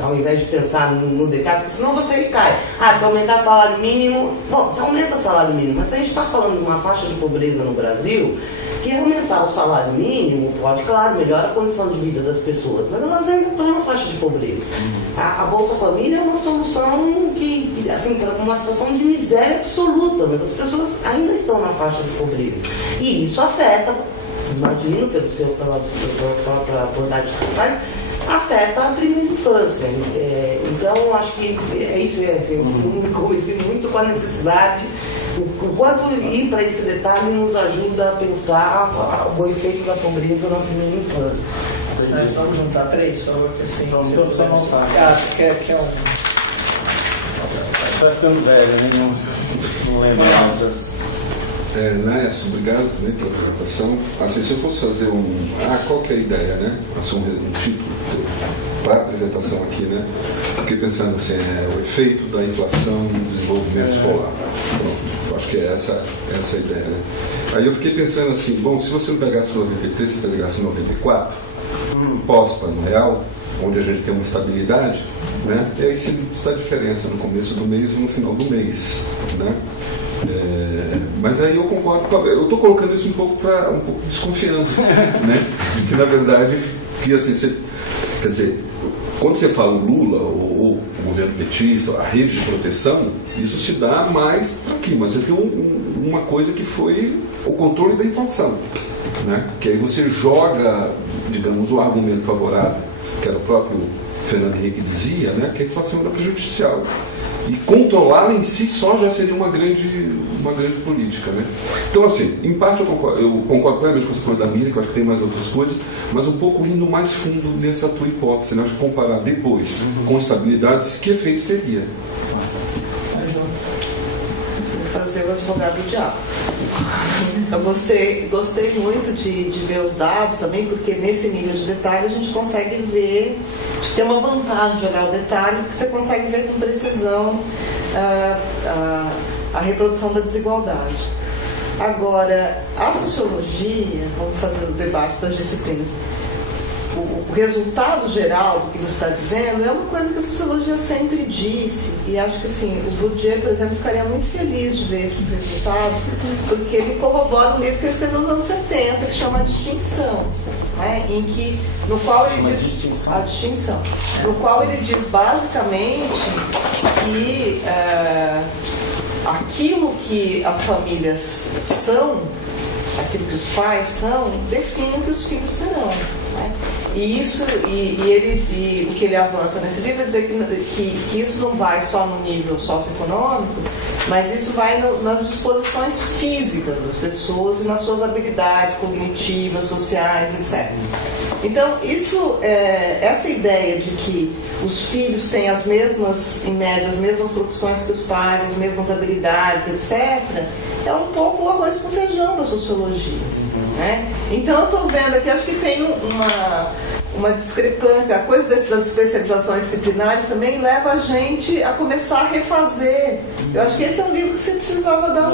ao invés de pensar no detalhe, porque senão você cai. Se aumentar o salário mínimo, bom, você aumenta o salário mínimo, mas se a gente está falando de uma faixa de pobreza no Brasil, que aumentar o salário mínimo pode, claro, melhorar a condição de vida das pessoas, mas elas ainda estão na faixa de pobreza. A Bolsa Família é uma solução que, assim, para uma situação de miséria absoluta, mas as pessoas ainda estão na faixa de pobreza. E isso afeta, imagino, pela própria abordagem que faz, afeta a primeira infância. Então, acho que é isso, assim, eu me convenci muito com a necessidade. O quanto ir para esse detalhe nos ajuda a pensar o efeito da pobreza na primeira infância. Vamos juntar 3, só que assim, Está ficando velho, né? Não lembro mais. Naécio, obrigado também pela apresentação. Assim, se eu fosse fazer qual que é a ideia, né? Assim, um título para a apresentação aqui, né? Fiquei pensando assim, o efeito da inflação no desenvolvimento escolar. Pronto, acho que é essa a ideia, né? Aí eu fiquei pensando assim, bom, se você não pegasse 93, você pegasse 94, pós-plano real, onde a gente tem uma estabilidade, né? E aí sim está a diferença no começo do mês e no final do mês, né? Mas aí eu concordo eu estou colocando isso um pouco desconfiando, né? Que na verdade, quer dizer, quando você fala o Lula ou o governo petista, a rede de proteção, isso se dá mais para aqui, mas você tem uma coisa que foi o controle da inflação, né? Que aí você joga, digamos, o argumento favorável, que era o próprio Fernando Henrique dizia, né? Que a inflação era prejudicial. E controlá-la em si só já seria uma grande política, né? Então, assim, em parte eu concordo plenamente com o que você falou da Miriam, que eu acho que tem mais outras coisas, mas um pouco indo mais fundo nessa tua hipótese, né? Acho que comparar depois com estabilidades, que efeito teria? Vou fazer o advogado do diabo. Eu gostei muito de ver os dados também, porque nesse nível de detalhe a gente consegue ver, tem uma vantagem de olhar o detalhe, porque você consegue ver com precisão a reprodução da desigualdade. Agora, a sociologia, vamos fazer o debate das disciplinas, o resultado geral do que você está dizendo é uma coisa que a sociologia sempre disse, e acho que assim, o Bourdieu, por exemplo, ficaria muito feliz de ver esses resultados, porque ele corrobora um livro que ele escreveu nos anos 70, que chama A Distinção, né? No qual ele diz a distinção, no qual ele diz basicamente que aquilo que as famílias são, aquilo que os pais são, define o que os filhos serão, né? E isso, o que ele avança nesse livro é dizer que isso não vai só no nível socioeconômico, mas isso vai nas disposições físicas das pessoas e nas suas habilidades cognitivas, sociais, etc. Então, essa ideia de que os filhos têm as mesmas, em média, as mesmas profissões que os pais, as mesmas habilidades, etc., é um pouco o arroz com feijão da sociologia. Né? Então, eu estou vendo aqui, acho que tem uma discrepância. A coisa das especializações disciplinares também leva a gente a começar a refazer. Eu acho que esse é um livro que você precisava dar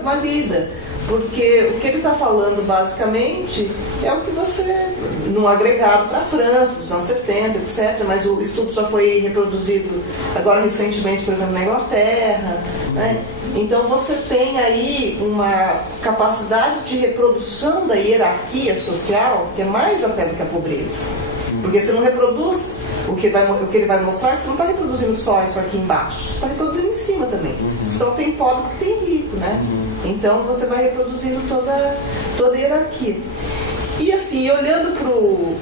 uma lida. Porque o que ele está falando, basicamente, é o que você, num agregado para a França, dos anos 70, etc., mas o estudo já foi reproduzido agora recentemente, por exemplo, na Inglaterra. Né? Então, você tem aí uma capacidade de reprodução da hierarquia social, que é mais até do que a pobreza. Porque você não reproduz, o que ele vai mostrar é que você não está reproduzindo só isso aqui embaixo, você está reproduzindo em cima também. Só tem pobre porque tem rico, né? Então você vai reproduzindo toda a hierarquia. E assim, olhando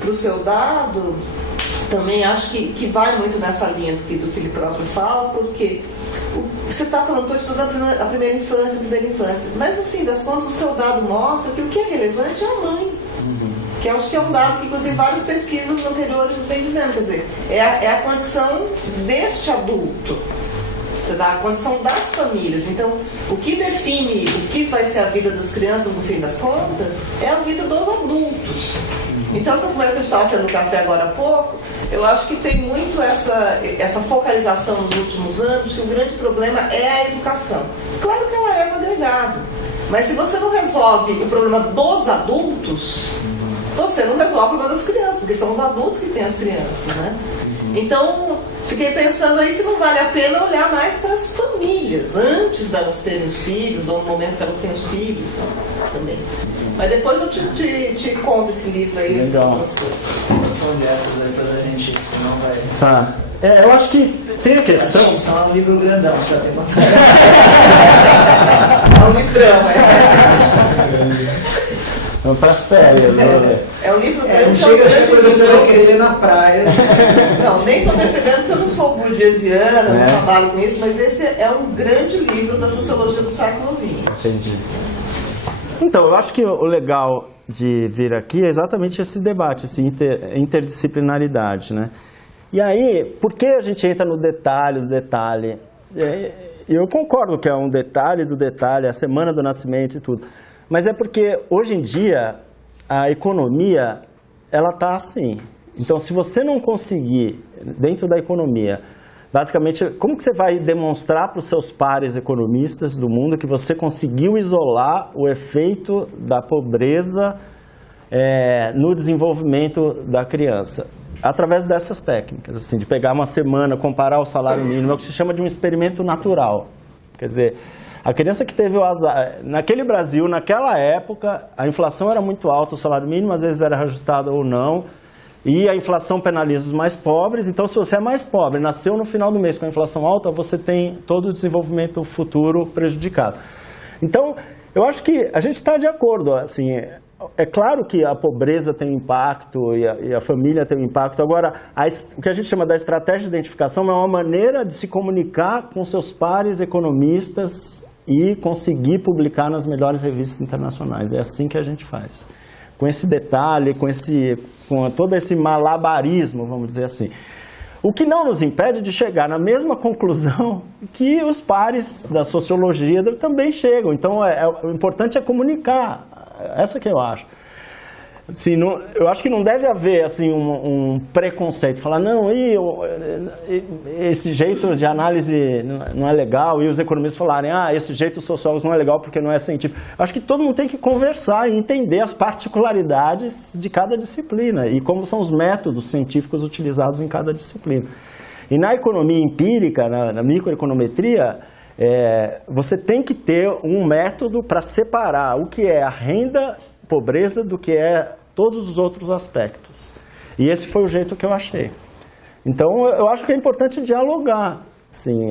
para o seu dado, também acho que vai muito nessa linha do que ele próprio fala, porque você está falando, estou estudando a primeira infância, mas no fim das contas o seu dado mostra que o que é relevante é a mãe. Que acho que é um dado que, inclusive, várias pesquisas anteriores vêm dizendo, quer dizer, é a condição deste adulto, a condição das famílias. Então, o que define o que vai ser a vida das crianças, no fim das contas, é a vida dos adultos. Então, essa conversa que a gente estava tendo no café agora há pouco, eu acho que tem muito essa focalização nos últimos anos, que o grande problema é a educação. Claro que ela é um agregado, mas se você não resolve o problema dos adultos, você não resolve o problema das crianças, porque são os adultos que têm as crianças, né? Então, fiquei pensando aí se não vale a pena olhar mais para as famílias, antes delas terem os filhos, ou no momento que elas têm os filhos, também. Mas depois eu te conto esse livro aí, essas coisas. Responde essas aí pra gente, senão vai... Tá. Eu acho que tem a questão... É um livro grandão, já tem botado. É um livrão, Para as férias, né? É um livro não chega a ser coisa que você vai querer ler na praia. Não, nem estou defendendo porque eu não sou burguesiana, não trabalho com isso, mas esse é um grande livro da sociologia do século XX. Entendi. Então, eu acho que o legal de vir aqui é exatamente esse debate, essa interdisciplinaridade, né? E aí, por que a gente entra no detalhe do detalhe? Eu concordo que é um detalhe do detalhe, a semana do nascimento e tudo. Mas é porque, hoje em dia, a economia, ela está assim. Então, se você não conseguir, dentro da economia, basicamente, como que você vai demonstrar para os seus pares economistas do mundo que você conseguiu isolar o efeito da pobreza no desenvolvimento da criança? Através dessas técnicas, assim, de pegar uma semana, comparar o salário mínimo, é o que se chama de um experimento natural. Quer dizer... A criança que teve o azar, naquele Brasil, naquela época, a inflação era muito alta, o salário mínimo às vezes era reajustado ou não, e a inflação penaliza os mais pobres. Então, se você é mais pobre, nasceu no final do mês com a inflação alta, você tem todo o desenvolvimento futuro prejudicado. Então, eu acho que a gente está de acordo, assim, é claro que a pobreza tem um impacto e a família tem um impacto. Agora, o que a gente chama da estratégia de identificação é uma maneira de se comunicar com seus pares economistas e conseguir publicar nas melhores revistas internacionais. É assim que a gente faz. Com esse detalhe, com todo esse malabarismo, vamos dizer assim. O que não nos impede de chegar na mesma conclusão que os pares da sociologia também chegam. Então, o importante é comunicar. Essa que eu acho. Assim, eu acho que não deve haver assim, um preconceito. Falar, não, esse jeito de análise não é legal. E os economistas falarem, esse jeito dos sociólogos não é legal porque não é científico. Eu acho que todo mundo tem que conversar e entender as particularidades de cada disciplina e como são os métodos científicos utilizados em cada disciplina. E na economia empírica, na microeconometria, você tem que ter um método para separar o que é a renda, pobreza, do que é todos os outros aspectos. E esse foi o jeito que eu achei. Então, eu acho que é importante dialogar. Sim,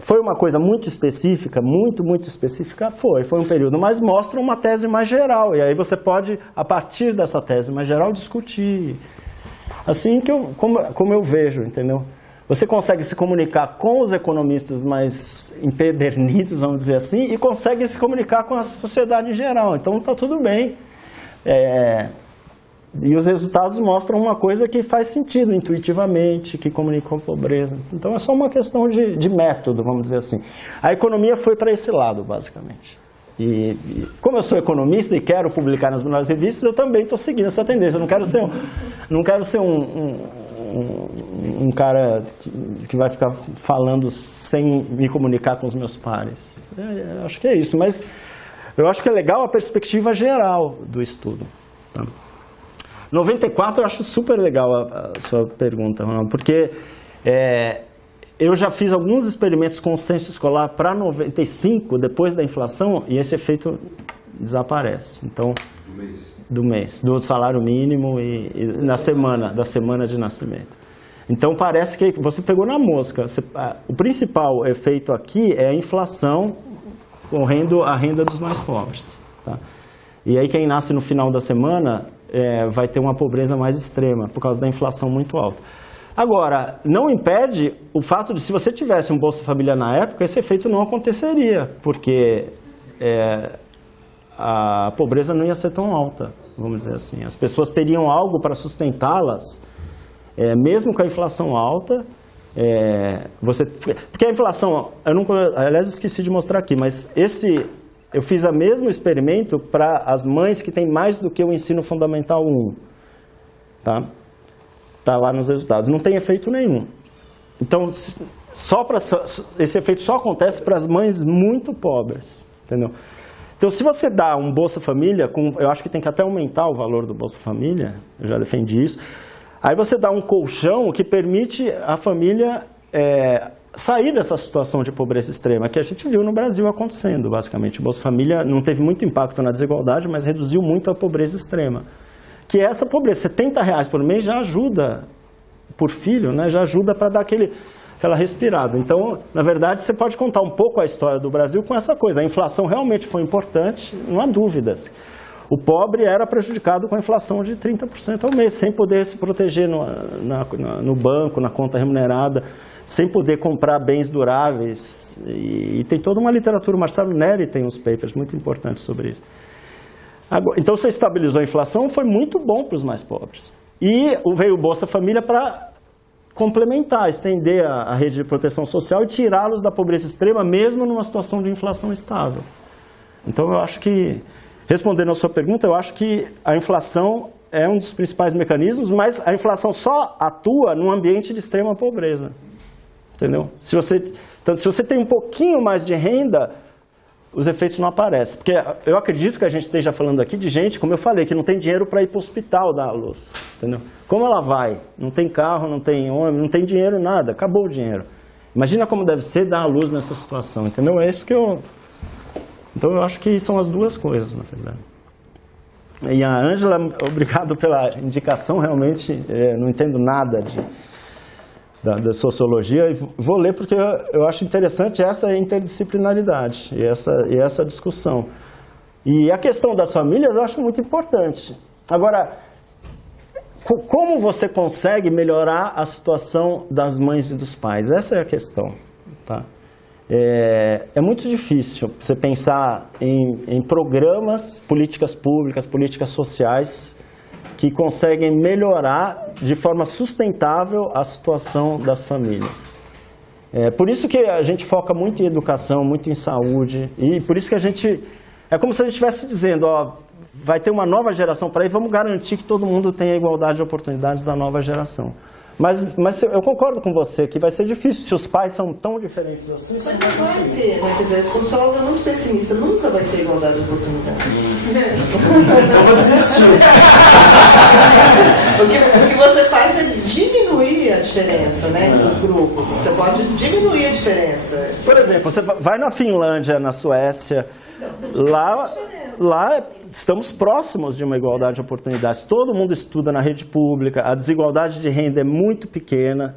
foi uma coisa muito específica, muito específica, foi um período, mas mostra uma tese mais geral. E aí você pode, a partir dessa tese mais geral, discutir. Assim como eu vejo, entendeu? Você consegue se comunicar com os economistas mais empedernidos, vamos dizer assim, e consegue se comunicar com a sociedade em geral. Então, está tudo bem. E os resultados mostram uma coisa que faz sentido intuitivamente, que comunica com a pobreza. Então é só uma questão de método, vamos dizer assim. A economia foi para esse lado, basicamente. E como eu sou economista e quero publicar nas melhores revistas, eu também estou seguindo essa tendência. Eu não quero ser um cara que vai ficar falando sem me comunicar com os meus pares. Eu acho que é isso, mas eu acho que é legal a perspectiva geral do estudo. Tá? 94 eu acho super legal a sua pergunta, Ronaldo, porque eu já fiz alguns experimentos com o censo escolar para 95, depois da inflação, e esse efeito desaparece. Então, do mês, do salário mínimo e da semana de nascimento. Então parece que você pegou na mosca. O principal efeito aqui é a inflação correndo a renda dos mais pobres. Tá? E aí quem nasce no final da semana vai ter uma pobreza mais extrema, por causa da inflação muito alta. Agora, não impede o fato de, se você tivesse um Bolsa Família na época, esse efeito não aconteceria, porque a pobreza não ia ser tão alta, vamos dizer assim. As pessoas teriam algo para sustentá-las, mesmo com a inflação alta. Porque a inflação, aliás, eu esqueci de mostrar aqui, mas eu fiz o mesmo experimento para as mães que têm mais do que o ensino fundamental 1. Tá? Tá lá nos resultados. Não tem efeito nenhum. Então, esse efeito só acontece para as mães muito pobres. Entendeu? Então, se você dá um Bolsa Família, eu acho que tem que até aumentar o valor do Bolsa Família, eu já defendi isso. Aí você dá um colchão que permite a família sair dessa situação de pobreza extrema, que a gente viu no Brasil acontecendo, basicamente. O Bolsa Família não teve muito impacto na desigualdade, mas reduziu muito a pobreza extrema. Que é essa pobreza, R$70 por mês já ajuda, por filho, né, já ajuda para dar aquela respirada. Então, na verdade, você pode contar um pouco a história do Brasil com essa coisa. A inflação realmente foi importante, não há dúvidas. O pobre era prejudicado com a inflação de 30% ao mês, sem poder se proteger no banco, na conta remunerada, sem poder comprar bens duráveis. E tem toda uma literatura, o Marcelo Neri tem uns papers muito importantes sobre isso. Então, você estabilizou a inflação, foi muito bom para os mais pobres. E veio o Bolsa Família para complementar, estender a rede de proteção social e tirá-los da pobreza extrema, mesmo numa situação de inflação estável. Então, eu acho que, respondendo a sua pergunta, eu acho que a inflação é um dos principais mecanismos, mas a inflação só atua num ambiente de extrema pobreza. Entendeu? Se você tem um pouquinho mais de renda, os efeitos não aparecem. Porque eu acredito que a gente esteja falando aqui de gente, como eu falei, que não tem dinheiro para ir para o hospital dar a luz. Entendeu? Como ela vai? Não tem carro, não tem ônibus, não tem dinheiro, nada. Acabou o dinheiro. Imagina como deve ser dar a luz nessa situação. Entendeu? É isso que Então eu acho que são as duas coisas, na verdade. E a Ângela, obrigado pela indicação, realmente não entendo nada da sociologia, e vou ler porque eu acho interessante essa interdisciplinaridade e essa discussão. E a questão das famílias eu acho muito importante. Agora, como você consegue melhorar a situação das mães e dos pais? Essa é a questão. Tá? É muito difícil você pensar em programas, políticas públicas, políticas sociais que conseguem melhorar de forma sustentável a situação das famílias. Por isso que a gente foca muito em educação, muito em saúde, e por isso que a gente... É como se a gente estivesse dizendo, vai ter uma nova geração para aí, vamos garantir que todo mundo tenha igualdade de oportunidades da nova geração. Mas eu concordo com você que vai ser difícil se os pais são tão diferentes assim. Mas não vai ter, né? Quer dizer, o sociólogo é muito pessimista, nunca vai ter igualdade de oportunidade. Eu vou desistir. O que você faz é diminuir a diferença, né, entre os grupos. Você pode diminuir a diferença. Por exemplo, você vai na Finlândia, na Suécia, lá estamos próximos de uma igualdade de oportunidades. Todo mundo estuda na rede pública, a desigualdade de renda é muito pequena.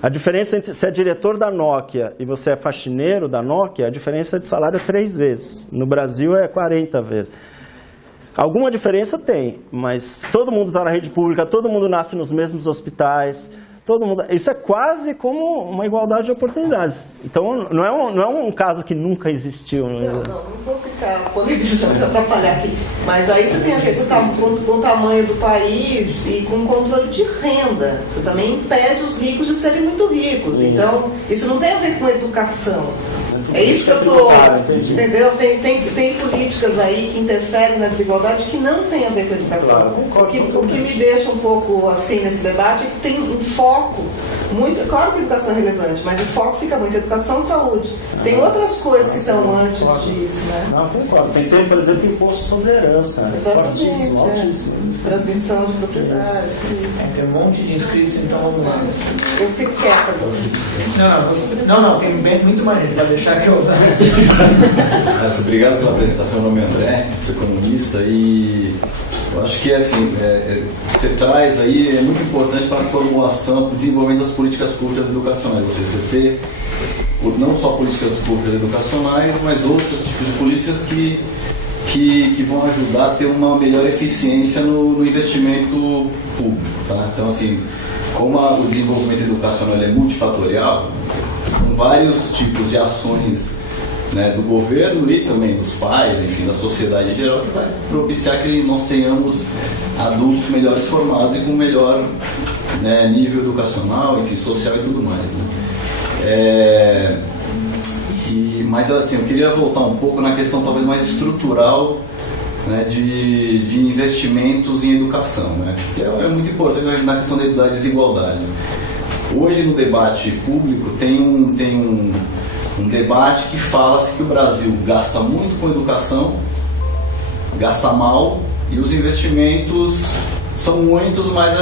A diferença entre se é diretor da Nokia e você é faxineiro da Nokia, a diferença de salário é 3 vezes. No Brasil é 40 vezes. Alguma diferença tem, mas todo mundo está na rede pública, todo mundo nasce nos mesmos hospitais, isso é quase como uma igualdade de oportunidades. Então, não é um caso que nunca existiu. Não vou ficar ficar polemizando, não atrapalhar aqui. Mas aí você tem a ver com o tamanho do país e com o controle de renda. Você também impede os ricos de serem muito ricos. Isso. Então, isso não tem a ver com educação. É isso que eu estou... Entendeu? Tem políticas aí que interferem na desigualdade que não tem a ver com a educação. Claro, o que me deixa um pouco assim nesse debate é que tem um foco muito... Claro que a educação é relevante, mas o foco fica muito em educação e saúde. Tem outras coisas que estão antes disso, né? Não, concordo. Tem, por exemplo, imposto sobre herança. Exatamente. Fortíssimo, altíssimo. Transmissão de propriedade. Tem um monte de inscritos, então vamos lá. Eu fico quieta. Não, tem muito mais gente para deixar que eu... Obrigado pela apresentação. Meu nome é André, sou economista e eu acho que assim, você traz aí, é muito importante para a formulação, para o desenvolvimento das políticas públicas educacionais. Ou seja, você ter não só políticas públicas educacionais, mas outros tipos de políticas que vão ajudar a ter uma melhor eficiência no investimento público. Tá? Então, assim, como o desenvolvimento educacional é multifatorial, são vários tipos de ações, né, do governo e também dos pais, enfim, da sociedade em geral, que vai propiciar que nós tenhamos adultos melhores formados e com melhor, né, nível educacional, enfim, social e tudo mais. Né? Mas assim, eu queria voltar um pouco na questão talvez mais estrutural, né, de investimentos em educação, né, que é muito importante na questão da desigualdade. Hoje no debate público tem um debate que fala-se que o Brasil gasta muito com educação, gasta mal, e os investimentos são muitos, mas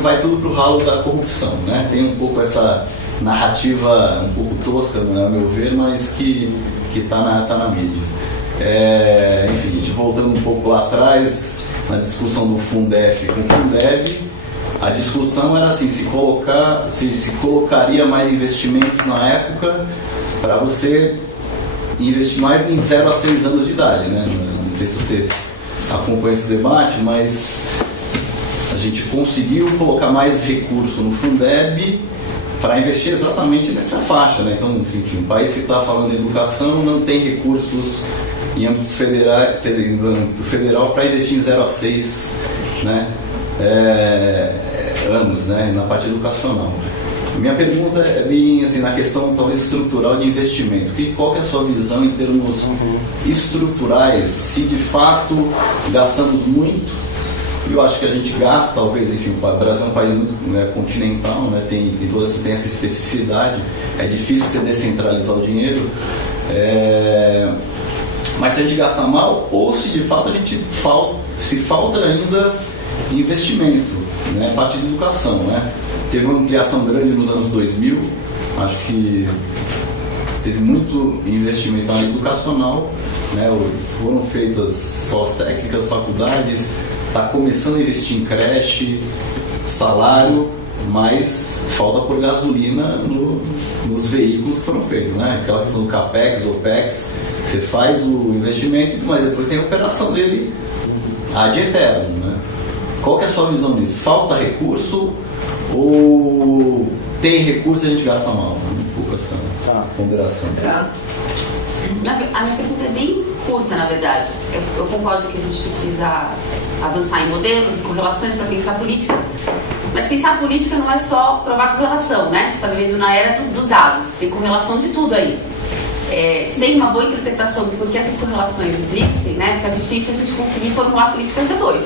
vai tudo para o ralo da corrupção. Né? Tem um pouco essa narrativa um pouco tosca, né, a meu ver, mas que está na mídia. Enfim, a gente voltando um pouco lá atrás, na discussão do Fundef com o Fundeb, a discussão era assim, se colocaria mais investimentos na época para você investir mais em 0 a 6 anos de idade, né? Não sei se você acompanha esse debate, mas a gente conseguiu colocar mais recurso no Fundeb para investir exatamente nessa faixa, né? Então, enfim, um país que está falando de educação não tem recursos em âmbito federal para investir em 0 a 6, né? Anos, né? Na parte educacional. Minha pergunta é bem assim, na questão talvez estrutural de investimento. Qual que é a sua visão em termos estruturais? Se de fato gastamos muito, eu acho que a gente gasta, talvez, enfim, o Brasil é um país muito, né, continental, né, tem essa especificidade, é difícil você descentralizar o dinheiro, mas se a gente gasta mal, ou se de fato se falta ainda investimento, né, parte de educação, né? Teve uma ampliação grande nos anos 2000, acho que teve muito investimento na educacional, né? Foram feitas escolas técnicas, faculdades, está começando a investir em creche, salário, mas falta por gasolina nos veículos que foram feitos, né? Aquela questão do CAPEX, OPEX, você faz o investimento, mas depois tem a operação dele ad eterno, né? Qual que é a sua visão nisso? Falta recurso ou tem recurso e a gente gasta mal? Um pouco essa ponderação. A minha pergunta é bem curta, na verdade. Eu concordo que a gente precisa avançar em modelos e correlações para pensar políticas, mas pensar política não é só provar correlação, né? Você está vivendo na era dos dados, tem correlação de tudo aí. Sem uma boa interpretação de por que essas correlações existem, né, fica difícil a gente conseguir formular políticas depois.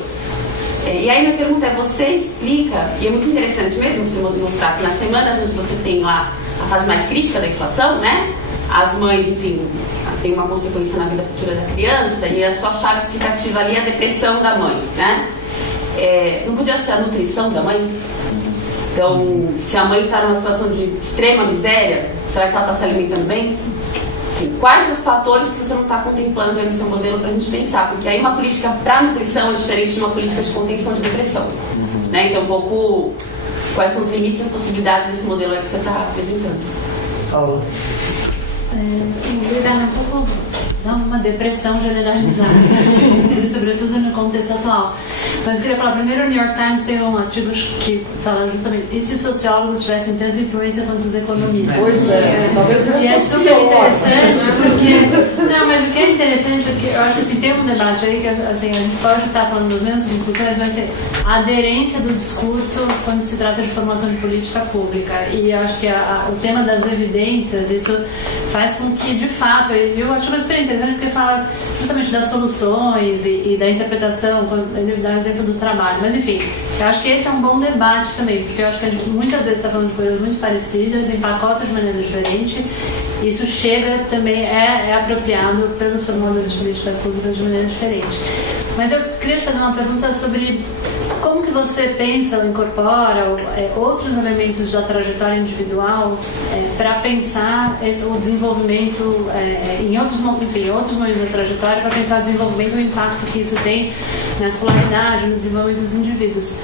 E aí minha pergunta é, você explica, e é muito interessante mesmo você mostrar que nas semanas onde você tem lá a fase mais crítica da inflação, né, as mães, enfim, tem uma consequência na vida futura da criança e a sua chave explicativa ali é a depressão da mãe, né? Não podia ser a nutrição da mãe? Então, se a mãe está numa situação de extrema miséria, será que ela está se alimentando bem? Assim, quais os fatores que você não está contemplando aí no seu modelo para a gente pensar? Porque aí uma política para nutrição é diferente de uma política de contenção de depressão. Né? Então, um pouco, quais são os limites e as possibilidades desse modelo aí que você está apresentando? Paula. Lidar um pouco dá uma depressão generalizada, assim, sobretudo no contexto atual. Mas eu queria falar, primeiro, o New York Times tem um artigo que fala justamente, e se os sociólogos tivessem tanta influência quanto os economistas? Pois é, talvez não. E é super interessante porque... Não, mas o que é interessante é que eu acho que assim, tem um debate aí que assim, a gente pode estar falando das mesmas culturas, mas assim, a aderência do discurso quando se trata de formação de política pública. E eu acho que o tema das evidências, isso faz com que, de fato, eu acho super interessante porque fala justamente das soluções e da interpretação, ele dá o exemplo do trabalho. Mas enfim, eu acho que esse é um bom debate também, porque eu acho que a gente muitas vezes está falando de coisas muito parecidas, empacota de maneira diferente. Isso chega também, é apropriado pelos formuladores de políticas públicas de maneira diferente. Mas eu queria te fazer uma pergunta sobre como que você pensa ou incorpora outros elementos da trajetória individual para pensar o desenvolvimento em outros momentos da trajetória, para pensar o desenvolvimento e o impacto que isso tem na escolaridade, no desenvolvimento dos indivíduos.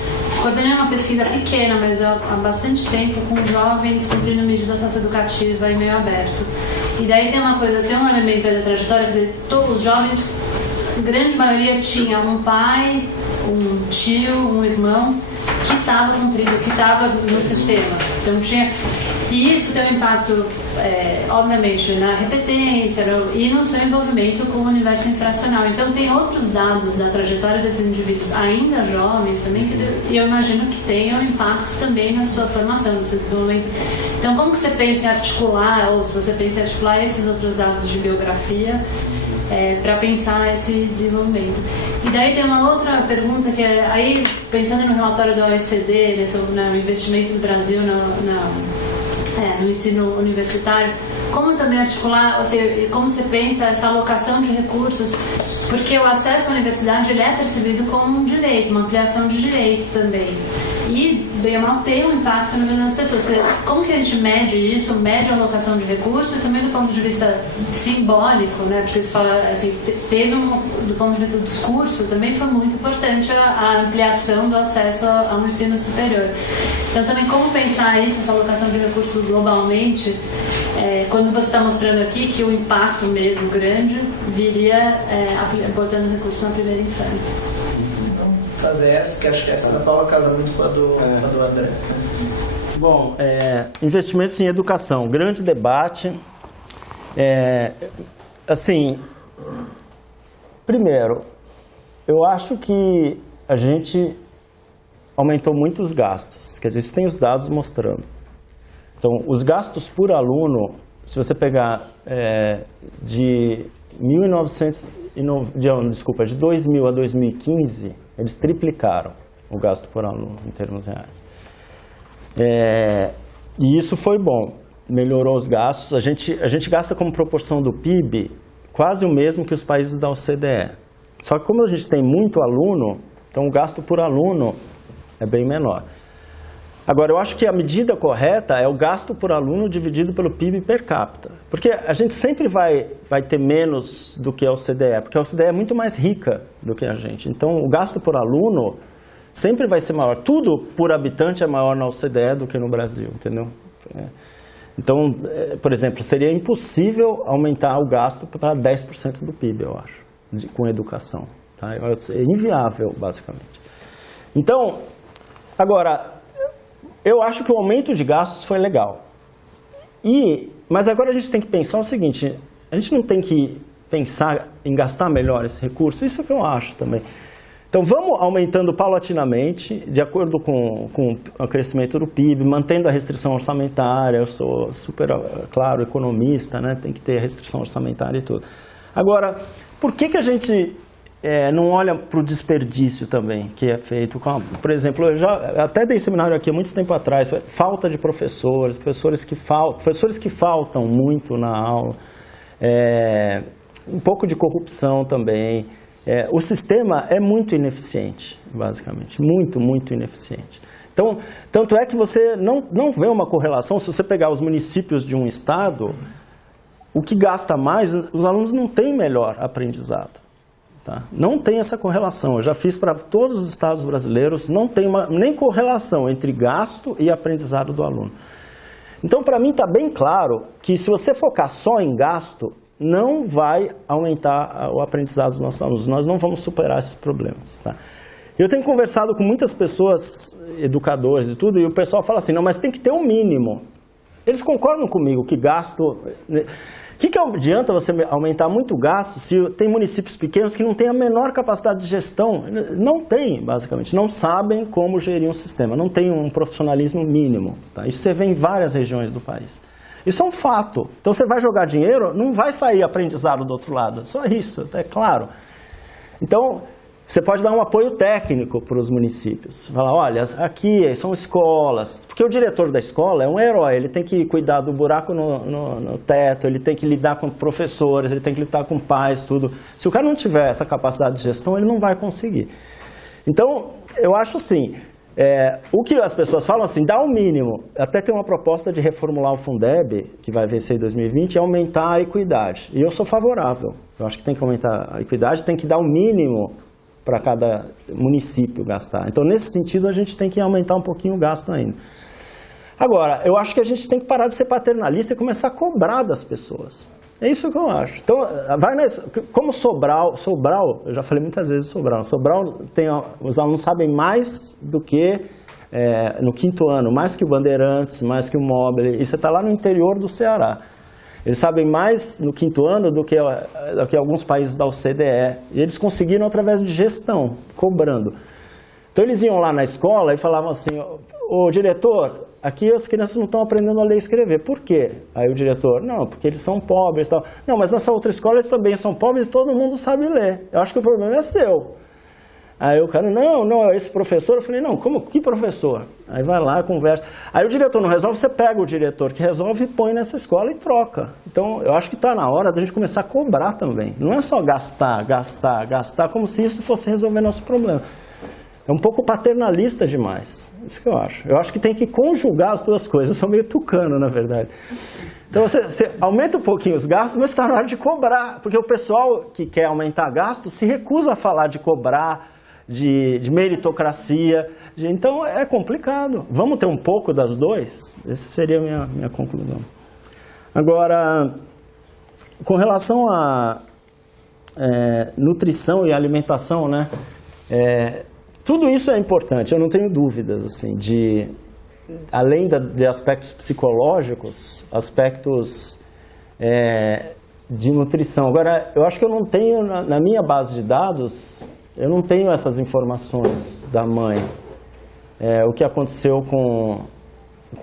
Coordenei uma pesquisa pequena, mas há bastante tempo, com jovens cumprindo medida socioeducativa em meio aberto. E daí tem um elemento aí da trajetória, quer dizer, todos os jovens, grande maioria tinha um pai, um tio, um irmão que estava cumprindo, que estava no sistema. Então tinha. E isso tem um impacto, obviamente, na repetência e no seu envolvimento com o universo infracional. Então tem outros dados da trajetória desses indivíduos, ainda jovens também, e eu imagino que tenham impacto também na sua formação, no seu desenvolvimento. Então como que você pensa em articular, ou se você pensa em articular esses outros dados de biografia para pensar esse desenvolvimento? E daí tem uma outra pergunta que é, aí pensando no relatório da OECD, no investimento do Brasil no ensino universitário, como também articular, ou seja, como você pensa essa alocação de recursos, porque o acesso à universidade ele é percebido como um direito, uma ampliação de direito também. E, bem ou mal, tem um impacto na vida das pessoas. Como que a gente mede isso? Mede a alocação de recursos e também do ponto de vista simbólico, né? Porque você fala, assim, do ponto de vista do discurso, também foi muito importante a ampliação do acesso ao ensino superior. Então, também como pensar isso, essa alocação de recursos globalmente, quando você está mostrando aqui que o impacto mesmo grande viria botando recursos na primeira infância. Fazer essa, que acho que essa da Paula casa muito com a do André. Né? Bom, investimentos em educação, grande debate. Assim, primeiro, eu acho que a gente aumentou muito os gastos, quer dizer, isso tem os dados mostrando. Então, os gastos por aluno, se você pegar de 2000 a 2015, eles triplicaram o gasto por aluno em termos reais. E isso foi bom, melhorou os gastos. A gente gasta como proporção do PIB quase o mesmo que os países da OCDE. Só que como a gente tem muito aluno, então o gasto por aluno é bem menor. Agora, eu acho que a medida correta é o gasto por aluno dividido pelo PIB per capita. Porque a gente sempre vai ter menos do que a OCDE, porque a OCDE é muito mais rica do que a gente. Então, o gasto por aluno sempre vai ser maior. Tudo por habitante é maior na OCDE do que no Brasil, entendeu? Então, por exemplo, seria impossível aumentar o gasto para 10% do PIB, eu acho, com educação. Tá? É inviável, basicamente. Então, agora, eu acho que o aumento de gastos foi legal. Mas agora a gente tem que pensar o seguinte, a gente não tem que pensar em gastar melhor esse recurso, isso é o que eu acho também. Então vamos aumentando paulatinamente, de acordo com o crescimento do PIB, mantendo a restrição orçamentária. Eu sou super, claro, economista, né? Tem que ter restrição orçamentária e tudo. Agora, por que a gente não olha para o desperdício também que é feito? Por exemplo, eu até dei seminário aqui há muito tempo atrás, falta de professores que faltam muito na aula, um pouco de corrupção também. O sistema é muito ineficiente, basicamente, muito, muito ineficiente. Então, tanto é que você não vê uma correlação. Se você pegar os municípios de um estado, o que gasta mais, os alunos não têm melhor aprendizado. Tá? Não tem essa correlação. Eu já fiz para todos os estados brasileiros, não tem nem correlação entre gasto e aprendizado do aluno. Então, para mim, está bem claro que se você focar só em gasto, não vai aumentar o aprendizado dos nossos alunos. Nós não vamos superar esses problemas. Tá? Eu tenho conversado com muitas pessoas, educadores e tudo, e o pessoal fala assim, não, mas tem que ter um mínimo. Eles concordam comigo que gasto... que adianta você aumentar muito o gasto se tem municípios pequenos que não têm a menor capacidade de gestão? Não tem, basicamente. Não sabem como gerir um sistema. Não tem um profissionalismo mínimo. Tá? Isso você vê em várias regiões do país. Isso é um fato. Então você vai jogar dinheiro, não vai sair aprendizado do outro lado. Só isso, é claro. Então, você pode dar um apoio técnico para os municípios. Falar, olha, aqui são escolas. Porque o diretor da escola é um herói. Ele tem que cuidar do buraco no teto, ele tem que lidar com professores, ele tem que lidar com pais, tudo. Se o cara não tiver essa capacidade de gestão, ele não vai conseguir. Então, eu acho assim, o que as pessoas falam assim, dá o mínimo. Até tem uma proposta de reformular o Fundeb, que vai vencer em 2020, e aumentar a equidade. E eu sou favorável. Eu acho que tem que aumentar a equidade, tem que dar o mínimo para cada município gastar. Então, nesse sentido, a gente tem que aumentar um pouquinho o gasto ainda. Agora, eu acho que a gente tem que parar de ser paternalista e começar a cobrar das pessoas. É isso que eu acho. Então, como Sobral, eu já falei muitas vezes Sobral os alunos sabem mais do que no 5º ano, mais que o Bandeirantes, mais que o Mobile, e você está lá no interior do Ceará. Eles sabem mais no 5º ano do que alguns países da OCDE. E eles conseguiram através de gestão, cobrando. Então eles iam lá na escola e falavam assim, ô diretor, aqui as crianças não estão aprendendo a ler e escrever. Por quê? Aí o diretor, não, porque eles são pobres e tal. Não, mas nessa outra escola eles também são pobres e todo mundo sabe ler. Eu acho que o problema é seu. Aí o cara, não, esse professor. Eu falei, não, que professor? Aí vai lá, conversa. Aí o diretor não resolve, você pega o diretor que resolve e põe nessa escola e troca. Então, eu acho que está na hora da gente começar a cobrar também. Não é só gastar, como se isso fosse resolver nosso problema. É um pouco paternalista demais. Isso que eu acho. Eu acho que tem que conjugar as duas coisas. Eu sou meio tucano, na verdade. Então, você aumenta um pouquinho os gastos, mas está na hora de cobrar. Porque o pessoal que quer aumentar gasto se recusa a falar de cobrar, de meritocracia. Então, é complicado. Vamos ter um pouco das duas? Essa seria a minha conclusão. Agora, com relação a nutrição e alimentação, né? Tudo isso é importante, eu não tenho dúvidas, assim, além de aspectos psicológicos, aspectos de nutrição. Agora, eu acho que eu não tenho, na minha base de dados, eu não tenho essas informações da mãe. O que aconteceu com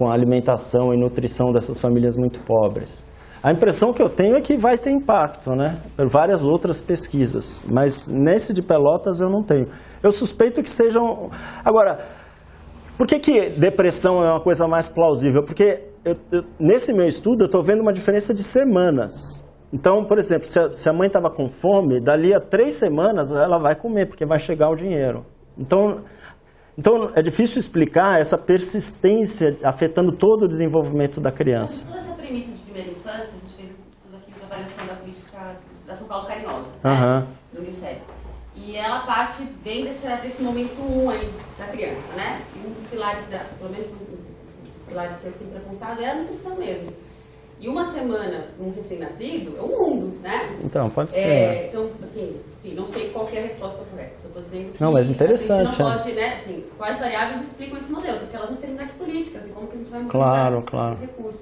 a alimentação e nutrição dessas famílias muito pobres. A impressão que eu tenho é que vai ter impacto, né? Por várias outras pesquisas, mas nesse de Pelotas eu não tenho. Eu suspeito que sejam... Agora, por que depressão é uma coisa mais plausível? Porque nesse meu estudo eu estou vendo uma diferença de semanas. Então, por exemplo, se a mãe estava com fome, dali a 3 semanas ela vai comer, porque vai chegar o dinheiro. Então é difícil explicar essa persistência afetando todo o desenvolvimento da criança. Toda essa premissa de primeira infância, a gente fez um estudo aqui de avaliação da política da São Paulo Carinhosa, né, do Unicef. E ela parte bem desse momento 1 aí da criança, né? E um dos pilares, pelo menos um dos pilares que eu sempre apontado é a nutrição mesmo. E uma semana um recém-nascido é um mundo, né? Então, pode ser. Então, assim, enfim, não sei qual que é a resposta correta. Só estou dizendo que não, mas interessante, a gente não pode, né? Assim, quais variáveis explicam esse modelo? Porque elas não terminam aqui políticas e como que a gente vai mobilizar esses recursos.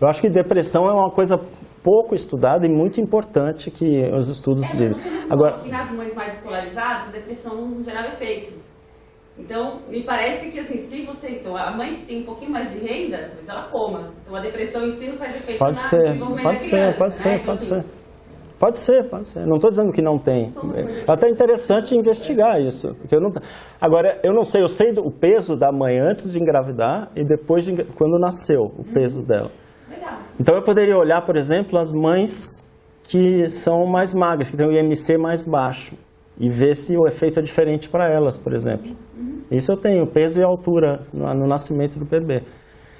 Eu acho que depressão é uma coisa pouco estudada e muito importante que os estudos dizem. Agora, que nas mães mais escolarizadas, a depressão não gerava efeito. Então, me parece que assim, se você, então, a mãe que tem um pouquinho mais de renda, talvez ela coma. Então, a depressão em si não faz efeito pode ser. Pode ser. Não estou dizendo que não tem. É até interessante investigar isso. Porque agora, eu não sei, eu sei o peso da mãe antes de engravidar e depois quando nasceu, o peso dela. Legal. Então, eu poderia olhar, por exemplo, as mães que são mais magras, que têm o IMC mais baixo, e ver se o efeito é diferente para elas, por exemplo. Isso eu tenho, peso e altura no nascimento do bebê.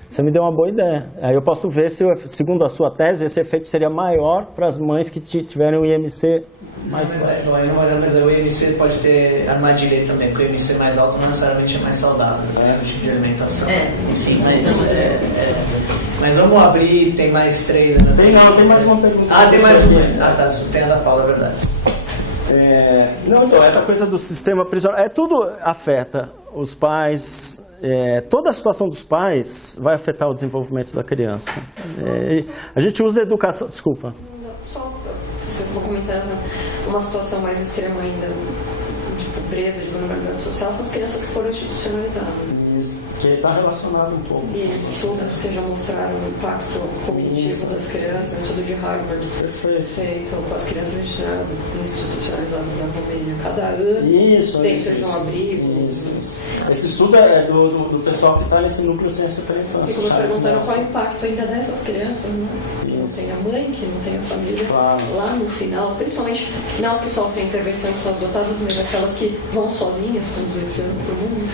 Você me deu uma boa ideia. Aí eu posso ver se, segundo a sua tese, esse efeito seria maior para as mães que tiverem o IMC mais baixo. Mas o IMC pode ter armadilha aí também, porque o IMC mais alto não necessariamente é mais saudável, né? O tipo de alimentação. Enfim, mas vamos abrir, tem mais 3 ainda. Tem mais uma pergunta. Tem mais uma. Tá, tem a da Paula, é verdade. Então, essa coisa do sistema prisional, tudo afeta os pais, toda a situação dos pais vai afetar o desenvolvimento da criança. A gente usa educação, desculpa. vocês vão comentar uma situação mais extrema ainda de pobreza, de vulnerabilidade social, são as crianças que foram institucionalizadas. Isso, que está relacionado um pouco. Isso, estudos que já mostraram o impacto cognitivo das crianças, estudo de Harvard feito com as crianças institucionalizadas da Romênia cada ano, dentro de um abrigo. Esse estudo é do pessoal que está nesse núcleo ciência para a infância. Fico me perguntando qual é o impacto ainda dessas crianças, né? Que não tem a mãe, que não tem a família. Claro. Lá no final, principalmente não as que sofrem intervenção, que são adotadas, mas aquelas que vão sozinhas com 18 anos para o mundo.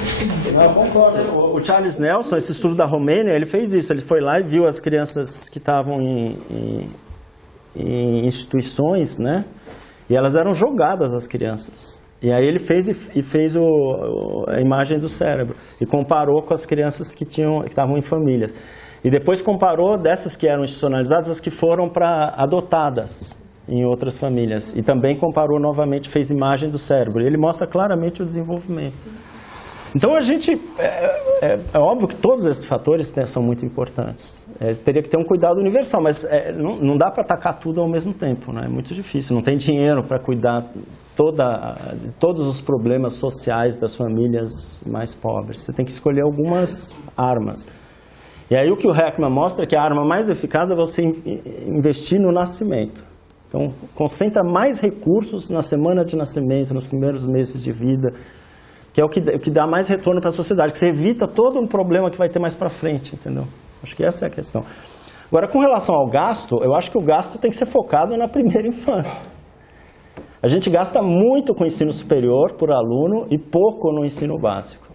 Não, concordo. O Charles Nelson, esse estudo da Romênia, ele fez isso. Ele foi lá e viu as crianças que estavam em instituições, né? E elas eram jogadas, as crianças. E aí ele fez a imagem do cérebro e comparou com as crianças que estavam em famílias. E depois comparou dessas que eram institucionalizadas as que foram adotadas em outras famílias. E também comparou novamente, fez imagem do cérebro. E ele mostra claramente o desenvolvimento. Então a gente, é óbvio que todos esses fatores, né, são muito importantes. Teria que ter um cuidado universal, mas não dá para atacar tudo ao mesmo tempo, né? É muito difícil, não tem dinheiro para cuidar de todos os problemas sociais das famílias mais pobres. Você tem que escolher algumas armas. E aí o que o Heckman mostra é que a arma mais eficaz é você investir no nascimento. Então concentra mais recursos na semana de nascimento, nos primeiros meses de vida, que é o que dá mais retorno para a sociedade, que você evita todo um problema que vai ter mais para frente, entendeu? Acho que essa é a questão. Agora, com relação ao gasto, eu acho que o gasto tem que ser focado na primeira infância. A gente gasta muito com o ensino superior por aluno e pouco no ensino básico.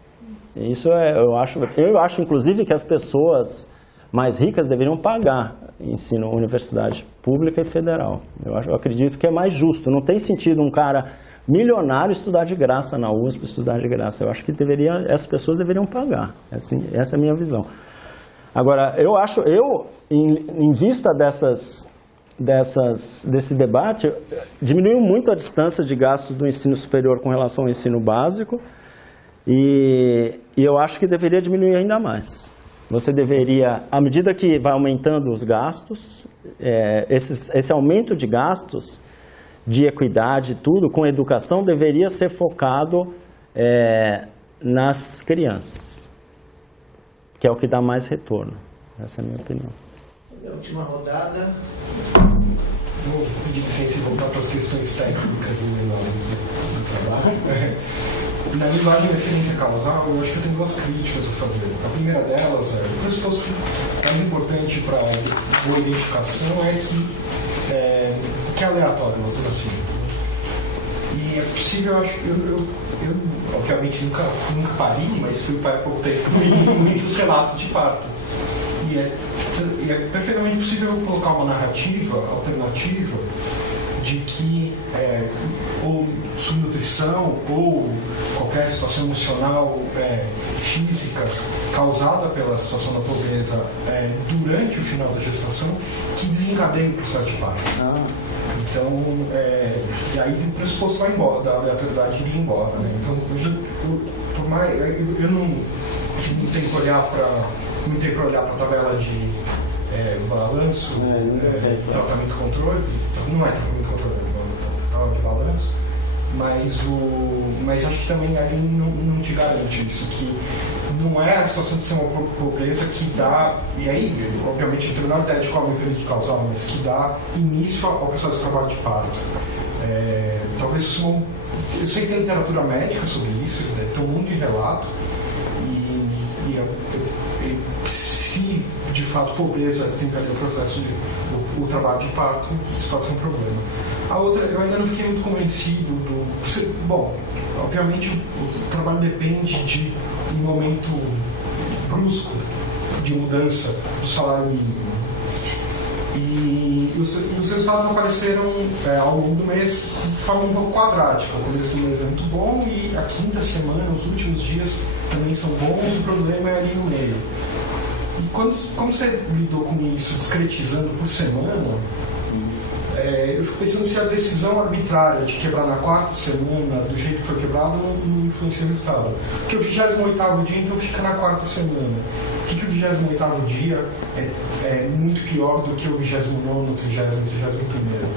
Isso eu acho, inclusive, que as pessoas mais ricas deveriam pagar ensino universidade pública e federal. Eu acredito que é mais justo. Não tem sentido um cara milionário estudar de graça na USP, estudar de graça. Eu acho que essas pessoas deveriam pagar. Assim, essa é a minha visão. Agora, em vista desse debate, diminuiu muito a distância de gastos do ensino superior com relação ao ensino básico e eu acho que deveria diminuir ainda mais. Você deveria, à medida que vai aumentando os gastos, esse aumento de gastos de equidade, tudo, com educação, deveria ser focado nas crianças, que é o que dá mais retorno. Essa é a minha opinião. A última rodada. Vou pedir licença e voltar para as questões técnicas e menores do trabalho. Na linguagem de referência causal, eu acho que eu tenho duas críticas a fazer. A primeira delas o pressuposto mais importante para a boa identificação é que é aleatório, assim. E é possível, eu obviamente nunca pari, mas fui pai há pouco tempo em muitos relatos de parto. E é perfeitamente possível colocar uma narrativa alternativa de que ou subnutrição ou qualquer situação emocional física causada pela situação da pobreza durante o final da gestação que desencadeia o processo de parto. Então, e aí o pressuposto vai embora, da aleatoriedade iria embora, né? Então, eu não tenho que olhar para a tabela de balanço, tratamento e controle, não é tratamento e controle, é tabela de balanço, mas acho que também ali não te garante isso, que não é a situação de ser uma pobreza que dá, e aí, obviamente, não tenho nada ideia de qual é o mecanismo causal, mas que dá início ao processo de trabalho de parto. Talvez isso não. Eu sei que tem literatura médica sobre isso, tem um monte de relato, e se de fato pobreza desencadeia o processo o trabalho de parto, isso pode ser um problema. A outra, eu ainda não fiquei muito convencido bom, obviamente o trabalho depende de um momento brusco de mudança do salário mínimo. E os resultados apareceram ao longo do mês de forma um pouco quadrática. O começo do mês é muito bom e a quinta semana, os últimos dias também são bons, o problema é ali no meio. E como você lidou com isso discretizando por semana, eu fico pensando se a decisão arbitrária de quebrar na 4ª semana, do jeito que foi quebrado, não influencia o resultado. Porque o 28º dia, então, fica na 4ª semana. Por que o 28º dia é muito pior do que o 29º, 30º, 31º?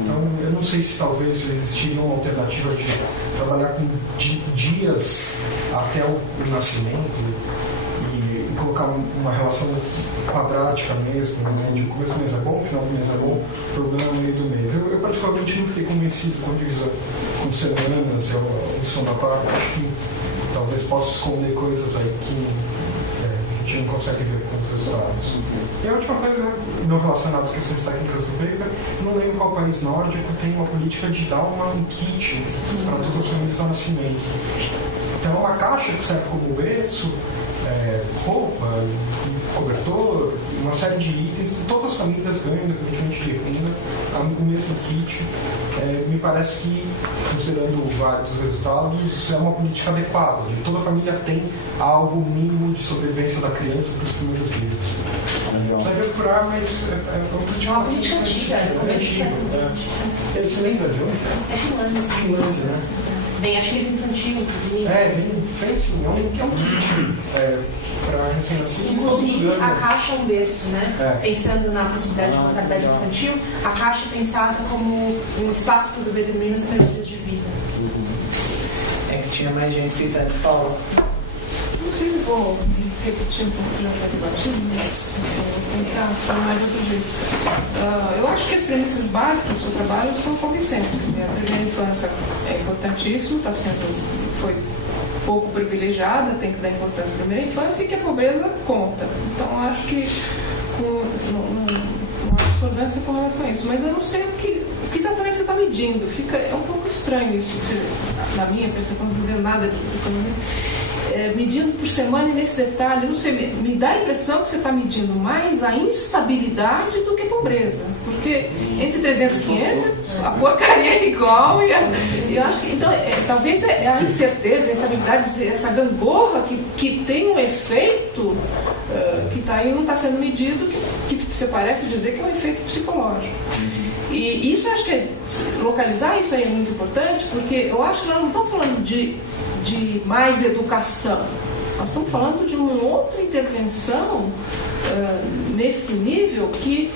Então, eu não sei se talvez existiria uma alternativa de trabalhar com dias até o nascimento e colocar uma relação quadrática mesmo, né? De começo do mês é bom, final do mês é bom, problema no meio do mês. Eu particularmente não fiquei convencido com semanas, a opção da parte, acho que talvez possa esconder coisas aí que a gente não consegue ver com os resultados. E a última coisa, não relacionada às questões técnicas do paper, não lembro qual país nórdico tem uma política de dar um kit para todas as famílias ao nascimento. Então, uma caixa que serve como berço, roupa, cobertor, uma série de itens, todas as famílias ganham, independentemente de renda, o mesmo kit. Me parece que, considerando vários resultados, é uma política adequada. Toda família tem algo mínimo de sobrevivência da criança para os primeiros dias. Deve procurar, mas é uma política antiga, Você lembra de onde? É Finlândia, né? Bem, acho que ele infantil. Vem sim, é um kit para recém-nascido. Inclusive, a caixa é um berço, né? Pensando na possibilidade de mortalidade infantil, a caixa é pensada como um espaço para o bebê dormir nos primeiros dias de vida. É que tinha mais gente que está de escola. Não sei se vou repetir um pouco que já foi debatido, mas vou tentar falar de outro jeito. Eu acho que as premissas básicas do seu trabalho são convincentes. Quer dizer, a primeira infância é importantíssimo, foi pouco privilegiada, tem que dar importância à primeira infância e que a pobreza conta. Então, acho que não há discordância com relação a isso. Mas eu não sei o que exatamente você está medindo. É um pouco estranho isso. Na minha percepção, não entendo nada de economia. Medindo por semana e nesse detalhe, não sei, me dá a impressão que você está medindo mais a instabilidade do que a pobreza, porque entre 300 e 500 a porcaria é igual e eu acho que, então, talvez a incerteza, a instabilidade, essa gangorra que tem um efeito que está aí, não está sendo medido, que você parece dizer que é um efeito psicológico. E isso, eu acho que localizar isso aí é muito importante, porque eu acho que nós não estamos falando de mais educação. Nós estamos falando de uma outra intervenção nesse nível que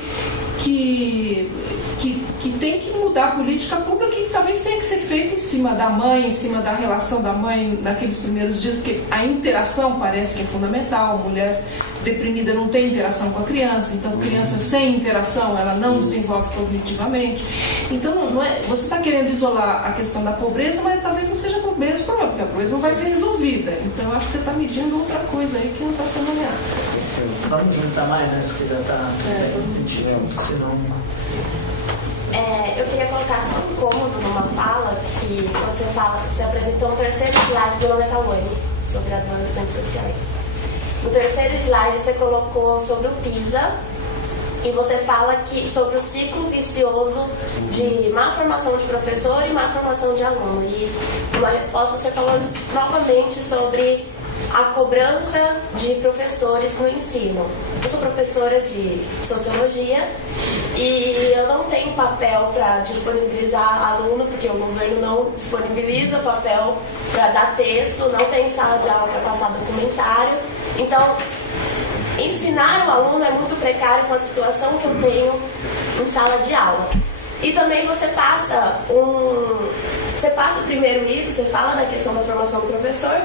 tem que mudar a política pública e que talvez tenha que ser feita em cima da mãe, em cima da relação da mãe naqueles primeiros dias, porque a interação parece que é fundamental. A mulher deprimida não tem interação com a criança, então criança sem interação ela não desenvolve cognitivamente. Então não é, você está querendo isolar a questão da pobreza, mas talvez não seja a pobreza o problema, porque a pobreza não vai ser resolvida. Então eu acho que você está medindo outra coisa aí que não está sendo olhada. Vamos juntar mais, né? Porque já está. Eu queria colocar só um cômodo numa fala que, quando você apresentou um terceiro slide do Metalone sobre adolescentes sociais. No terceiro slide você colocou sobre o PISA e você fala sobre o ciclo vicioso de má formação de professor e má formação de aluno. E numa resposta você falou novamente sobre a cobrança de professores no ensino. Eu sou professora de sociologia e eu não tenho papel para disponibilizar aluno, porque o governo não disponibiliza papel para dar texto, não tem sala de aula para passar documentário. Então, ensinar o aluno é muito precário com a situação que eu tenho em sala de aula. E também você passa primeiro isso, você fala da questão da formação do professor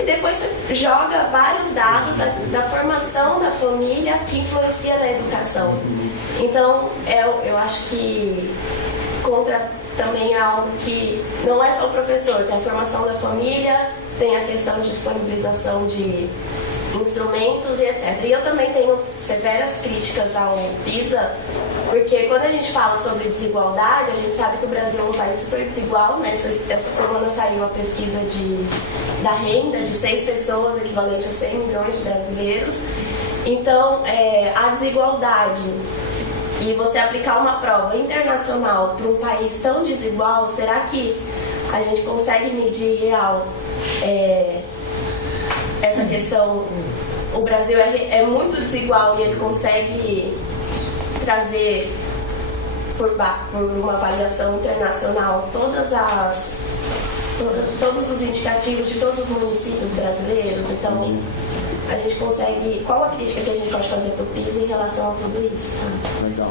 e depois você joga vários dados da formação da família que influencia na educação. Então, eu acho que contra também é algo que não é só o professor, tem a formação da família, tem a questão de disponibilização de instrumentos e etc. E eu também tenho severas críticas ao PISA, porque quando a gente fala sobre desigualdade, a gente sabe que o Brasil é um país super desigual, né? Essa semana saiu a pesquisa da renda de 6 pessoas, equivalente a 100 milhões de brasileiros. Então, a desigualdade e você aplicar uma prova internacional para um país tão desigual, será que a gente consegue medir real essa questão? O Brasil é muito desigual e ele consegue trazer por uma avaliação internacional todos os indicativos de todos os municípios brasileiros. Então, a gente consegue... Qual a crítica que a gente pode fazer para o PISA em relação a tudo isso, sabe? Legal.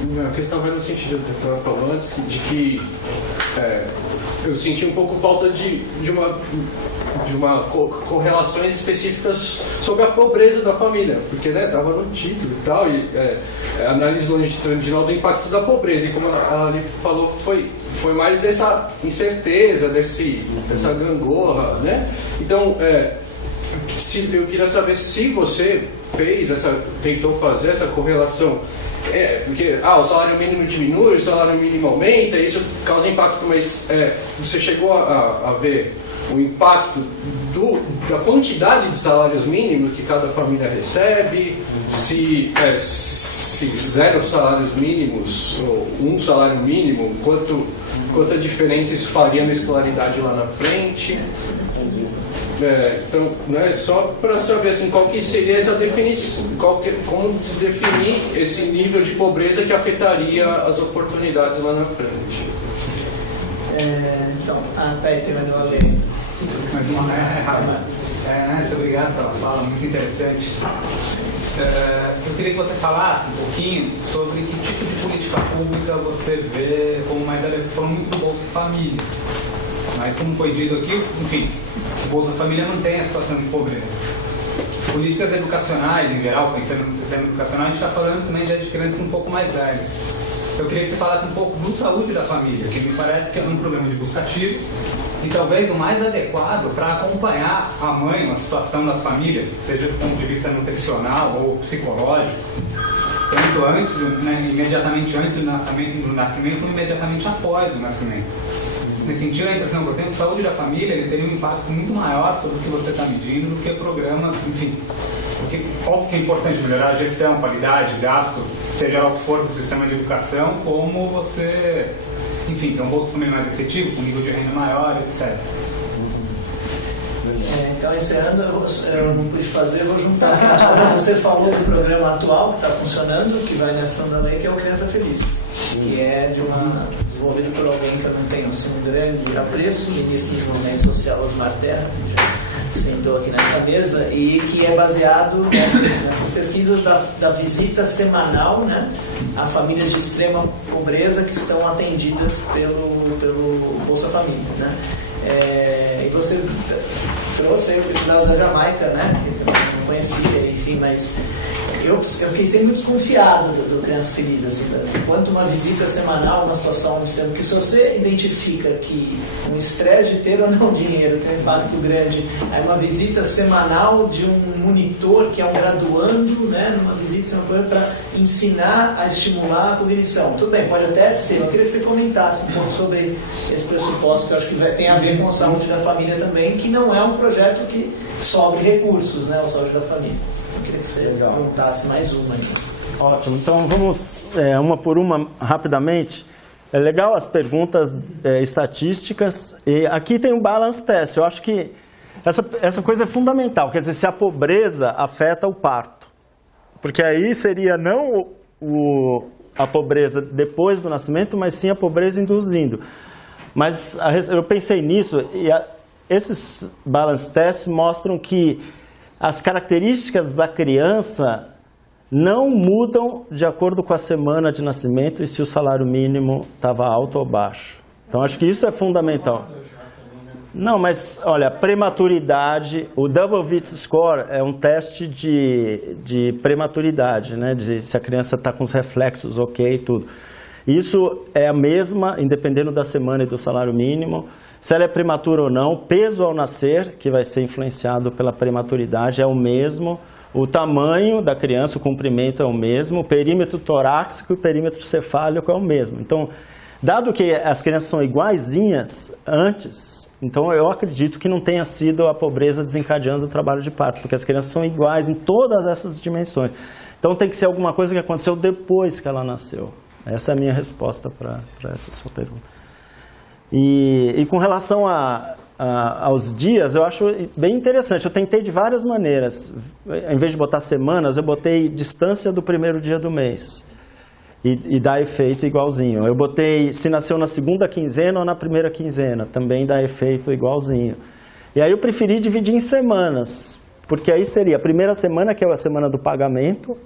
Minha questão vai no sentido que eu estava falando antes, de que eu senti um pouco falta de correlações específicas sobre a pobreza da família, porque estava no título e tal, e análise longitudinal do impacto da pobreza, e como a Ali falou, foi mais dessa incerteza, dessa gangorra, né? Então, eu queria saber se você tentou fazer essa correlação, porque o salário mínimo diminui, o salário mínimo aumenta, isso causa impacto, mas você chegou a ver o impacto da quantidade de salários mínimos que cada família recebe, se 0 salários mínimos ou 1 salário mínimo, quanta diferença isso faria na escolaridade lá na frente. Então, só para saber assim, qual que seria essa definição, como se definir esse nível de pobreza que afetaria as oportunidades lá na frente. Então, Pepe, vai uma vez. Mais uma rápida. Muito obrigado pela fala, muito interessante. Eu queria que você falasse um pouquinho sobre que tipo de política pública você vê como mais adequado. Você falou muito do Bolsa Família, mas como foi dito aqui, enfim, o Bolsa Família não tem a situação de pobreza. Políticas educacionais, em geral, pensando no sistema educacional, a gente está falando também já de crianças um pouco mais velhas. Eu queria que você falasse um pouco do Saúde da Família, que me parece que é um programa de busca ativa e talvez o mais adequado para acompanhar a mãe, a situação das famílias, seja do ponto de vista nutricional ou psicológico, tanto antes, imediatamente antes do nascimento ou imediatamente após o nascimento. Nesse sentido, a impressão que eu tenho que a Saúde da Família ele teria um impacto muito maior sobre o que você está medindo do que programas, enfim. Porque, óbvio que é importante melhorar a gestão, qualidade, gasto, seja o que for do sistema de educação, como você, enfim, ter um Bolsa Família mais efetivo, com nível de renda maior, etc. Então, esse ano eu não pude fazer, eu vou juntar. Você falou do programa atual que está funcionando, que vai nessa também, que é o Criança Feliz, que é desenvolvido por alguém que eu não tenho assim, um grande apreço, do início do movimento social Osmar Terra, que já sentou aqui nessa mesa, e que é baseado nessas pesquisas da visita semanal, né, a famílias de extrema pobreza que estão atendidas pelo Bolsa Família, né? E você trouxe aí o Festival da Jamaica, né? Que eu não conhecia, enfim, mas eu fiquei sempre muito desconfiado do Criança Feliz, assim, quanto uma visita semanal, uma situação, porque se você identifica que um estresse de ter ou não dinheiro tem um impacto grande, aí uma visita semanal de um monitor que é um graduando, né? Numa visita semanal para ensinar a estimular a cognição. Tudo bem, pode até ser, eu queria que você comentasse um pouco sobre esse pressuposto, que eu acho que tem a ver com a saúde da família também, que não é um projeto que sobre recursos, né? A saúde da família. Eu queria que você perguntasse mais uma aí. Ótimo, então vamos uma por uma rapidamente. É legal as perguntas estatísticas, e aqui tem um balance test. Eu acho que essa coisa é fundamental, quer dizer, se a pobreza afeta o parto, porque aí seria não a pobreza depois do nascimento, mas sim a pobreza induzindo. Mas eu pensei nisso, e esses balance tests mostram que as características da criança não mudam de acordo com a semana de nascimento e se o salário mínimo estava alto ou baixo. Então, acho que isso é fundamental. Não, mas, olha, prematuridade, o Double Vits Score é um teste de prematuridade, né? De se a criança está com os reflexos ok e tudo. Isso é a mesma, independendo da semana e do salário mínimo. Se ela é prematura ou não, peso ao nascer, que vai ser influenciado pela prematuridade, é o mesmo. O tamanho da criança, o comprimento é o mesmo. O perímetro torácico e o perímetro cefálico é o mesmo. Então, dado que as crianças são iguaizinhas antes, então eu acredito que não tenha sido a pobreza desencadeando o trabalho de parto, porque as crianças são iguais em todas essas dimensões. Então tem que ser alguma coisa que aconteceu depois que ela nasceu. Essa é a minha resposta para essa sua pergunta. E com relação aos dias, eu acho bem interessante. Eu tentei de várias maneiras. Em vez de botar semanas, eu botei distância do primeiro dia do mês. e dá efeito igualzinho. Eu botei se nasceu na segunda quinzena ou na primeira quinzena, também dá efeito igualzinho. E aí eu preferi dividir em semanas, porque aí seria a primeira semana, que é a semana do pagamento,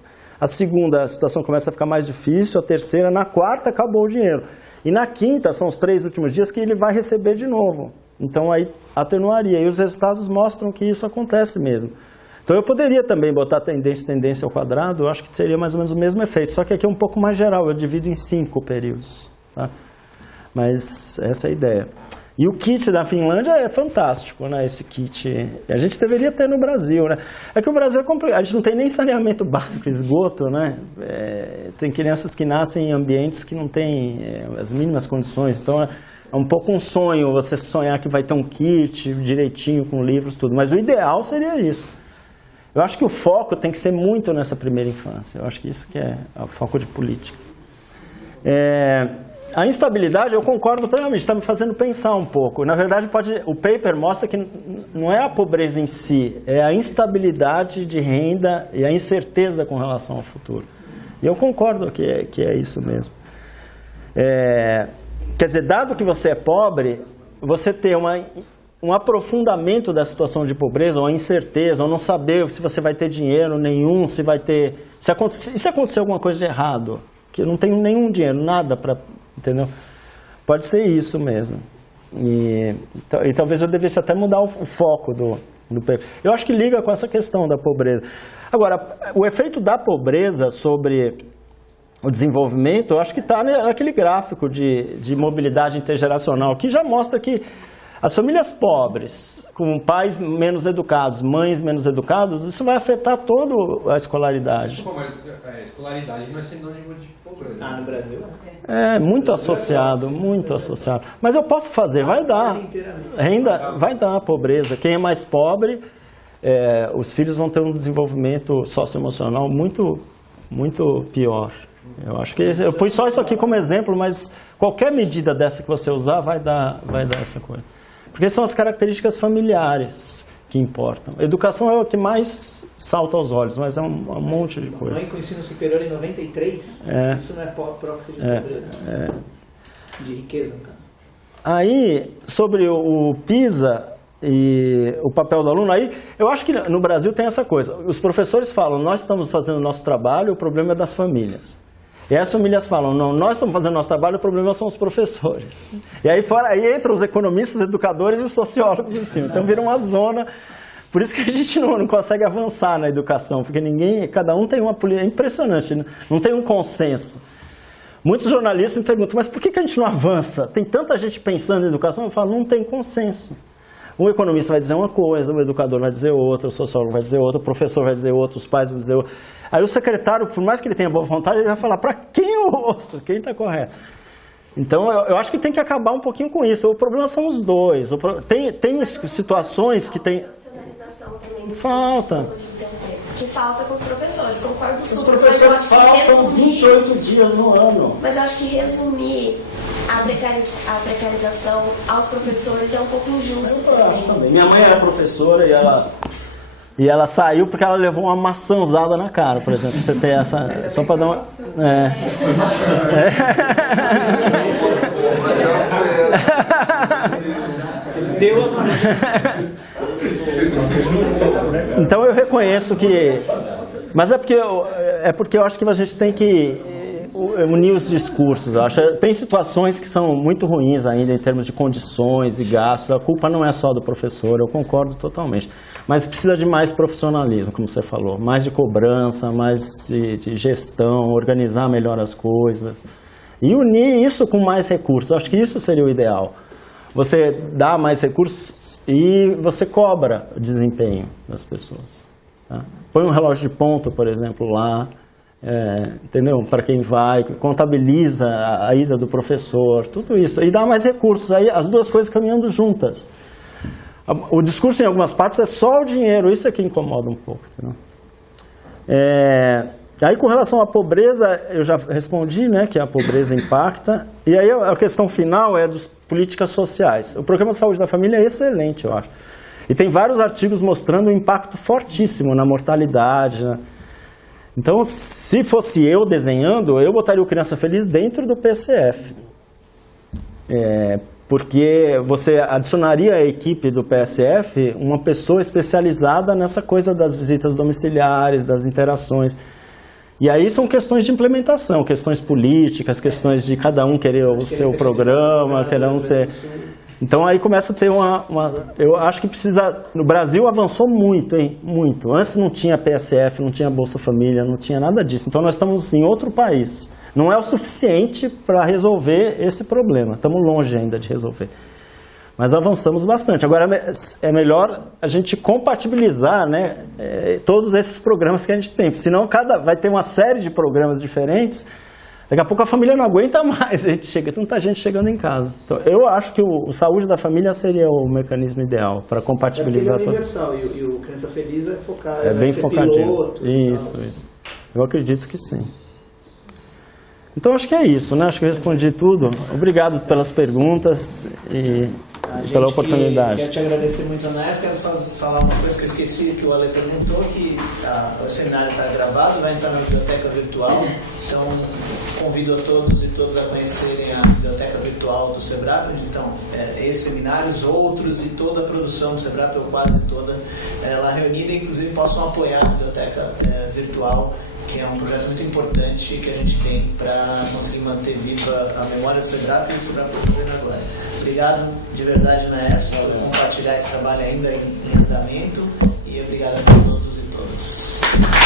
a segunda a situação começa a ficar mais difícil, a terceira, na quarta acabou o dinheiro. E na quinta, são os 3 últimos dias que ele vai receber de novo. Então aí atenuaria. E os resultados mostram que isso acontece mesmo. Então eu poderia também botar tendência ao quadrado, eu acho que seria mais ou menos o mesmo efeito. Só que aqui é um pouco mais geral, eu divido em 5 períodos. Tá? Mas essa é a ideia. E o kit da Finlândia é fantástico, né? Esse kit. A gente deveria ter no Brasil, né? É que o Brasil é complicado. A gente não tem nem saneamento básico, esgoto, né? Tem crianças que nascem em ambientes que não têm as mínimas condições. Então é um pouco um sonho você sonhar que vai ter um kit direitinho com livros, tudo. Mas o ideal seria isso. Eu acho que o foco tem que ser muito nessa primeira infância. Eu acho que isso que é o foco de políticas. A instabilidade, eu concordo plenamente, está me fazendo pensar um pouco. Na verdade, o paper mostra que não é a pobreza em si, é a instabilidade de renda e a incerteza com relação ao futuro. E eu concordo que é isso mesmo. Quer dizer, dado que você é pobre, você ter um aprofundamento da situação de pobreza, ou a incerteza, ou não saber se você vai ter dinheiro nenhum, se vai ter... Se acontecer alguma coisa de errado, que eu não tenho nenhum dinheiro, nada para... Entendeu? Pode ser isso mesmo. E talvez eu devesse até mudar o foco do paper. Eu acho que liga com essa questão da pobreza. Agora, o efeito da pobreza sobre o desenvolvimento, eu acho que está naquele gráfico de mobilidade intergeracional, que já mostra que as famílias pobres, com pais menos educados, mães menos educados, isso vai afetar toda a escolaridade. Pô, mas escolaridade não é sinônimo de pobreza. Ah, no Brasil? Muito associado, muito associado. Mas eu posso fazer, vai dar. Renda, vai dar pobreza. Quem é mais pobre, os filhos vão ter um desenvolvimento socioemocional muito, muito pior. Eu acho que eu pus só isso aqui como exemplo, mas qualquer medida dessa que você usar vai dar essa coisa. Porque são as características familiares que importam. Educação é o que mais salta aos olhos, mas é um monte de coisa. Mãe com ensino superior em 93, isso não é proxy de pobreza, de riqueza, cara. Aí, sobre o PISA e o papel do aluno, aí eu acho que no Brasil tem essa coisa. Os professores falam, nós estamos fazendo o nosso trabalho, o problema é das famílias. E as famílias falam, não, nós estamos fazendo nosso trabalho, o problema são os professores. E aí entram os economistas, os educadores e os sociólogos em cima. Então vira uma zona. Por isso que a gente não consegue avançar na educação, porque cada um tem uma política. É impressionante, não tem um consenso. Muitos jornalistas me perguntam, mas por que a gente não avança? Tem tanta gente pensando em educação, eu falo, não tem consenso. O economista vai dizer uma coisa, o educador vai dizer outra, o sociólogo vai dizer outra, o professor vai dizer outra, os pais vão dizer outra. Aí o secretário, por mais que ele tenha boa vontade, ele vai falar, para quem eu ouço? Quem está correto? Então, eu acho que tem que acabar um pouquinho com isso. O problema são os dois. Tem situações que tem... Falta. Que falta com os professores, concordo super. Os professores faltam 28 dias no ano. Mas eu acho que resumir a precarização aos professores é um pouco injusto. Eu acho também. Minha mãe era professora e ela saiu porque ela levou uma maçãzada na cara, por exemplo. Você tem essa... Só para dar uma... Deu a maçã. Então eu reconheço que... Mas é porque eu acho que a gente tem que unir os discursos. Eu acho. Tem situações que são muito ruins ainda em termos de condições e gastos. A culpa não é só do professor, eu concordo totalmente. Mas precisa de mais profissionalismo, como você falou. Mais de cobrança, mais de gestão, organizar melhor as coisas. E unir isso com mais recursos. Eu acho que isso seria o ideal. Você dá mais recursos e você cobra o desempenho das pessoas. Tá? Põe um relógio de ponto, por exemplo, lá, entendeu? Para quem vai, contabiliza a ida do professor, tudo isso. E dá mais recursos, aí as duas coisas caminhando juntas. O discurso em algumas partes é só o dinheiro, isso é que incomoda um pouco. Entendeu? Aí com relação à pobreza, eu já respondi, né, que a pobreza impacta. E aí a questão final é das políticas sociais. O Programa de Saúde da Família é excelente, eu acho. E tem vários artigos mostrando um impacto fortíssimo na mortalidade, né? Então, se fosse eu desenhando, eu botaria o Criança Feliz dentro do PSF. Porque você adicionaria à equipe do PSF uma pessoa especializada nessa coisa das visitas domiciliares, das interações. E aí são questões de implementação, questões políticas, questões de cada um querer o seu programa, querer um ser... Então aí começa a ter eu acho que precisa... No Brasil avançou muito, hein? Muito. Antes não tinha PSF, não tinha Bolsa Família, não tinha nada disso. Então nós estamos em outro país. Não é o suficiente para resolver esse problema. Estamos longe ainda de resolver. Mas avançamos bastante. Agora é melhor a gente compatibilizar, né, todos esses programas que a gente tem. Senão vai ter uma série de programas diferentes. Daqui a pouco a família não aguenta mais, tanta gente chegando em casa. Então, eu acho que o Saúde da Família seria o mecanismo ideal para compatibilizar todos. É universal e o Criança Feliz é focado, bem focadinho. Piloto, isso. Eu acredito que sim. Então acho que é isso, né? Acho que eu respondi tudo. Obrigado pelas perguntas e pela oportunidade. Quero te agradecer muito, Ana. Quero falar uma coisa que eu esqueci, que o Ale perguntou, que o seminário está gravado, vai entrar na biblioteca virtual. Então, convido a todos e todas a conhecerem a biblioteca virtual do SEBRAP, onde estão esses seminários, outros e toda a produção do SEBRAP, ou quase toda, lá reunida. Inclusive, possam apoiar a biblioteca virtual, que é um projeto muito importante que a gente tem para conseguir manter viva a memória do SEBRAP e do SEBRAP agora. Obrigado de verdade, Naércio, por compartilhar esse trabalho ainda em andamento, e obrigado a todos e todas.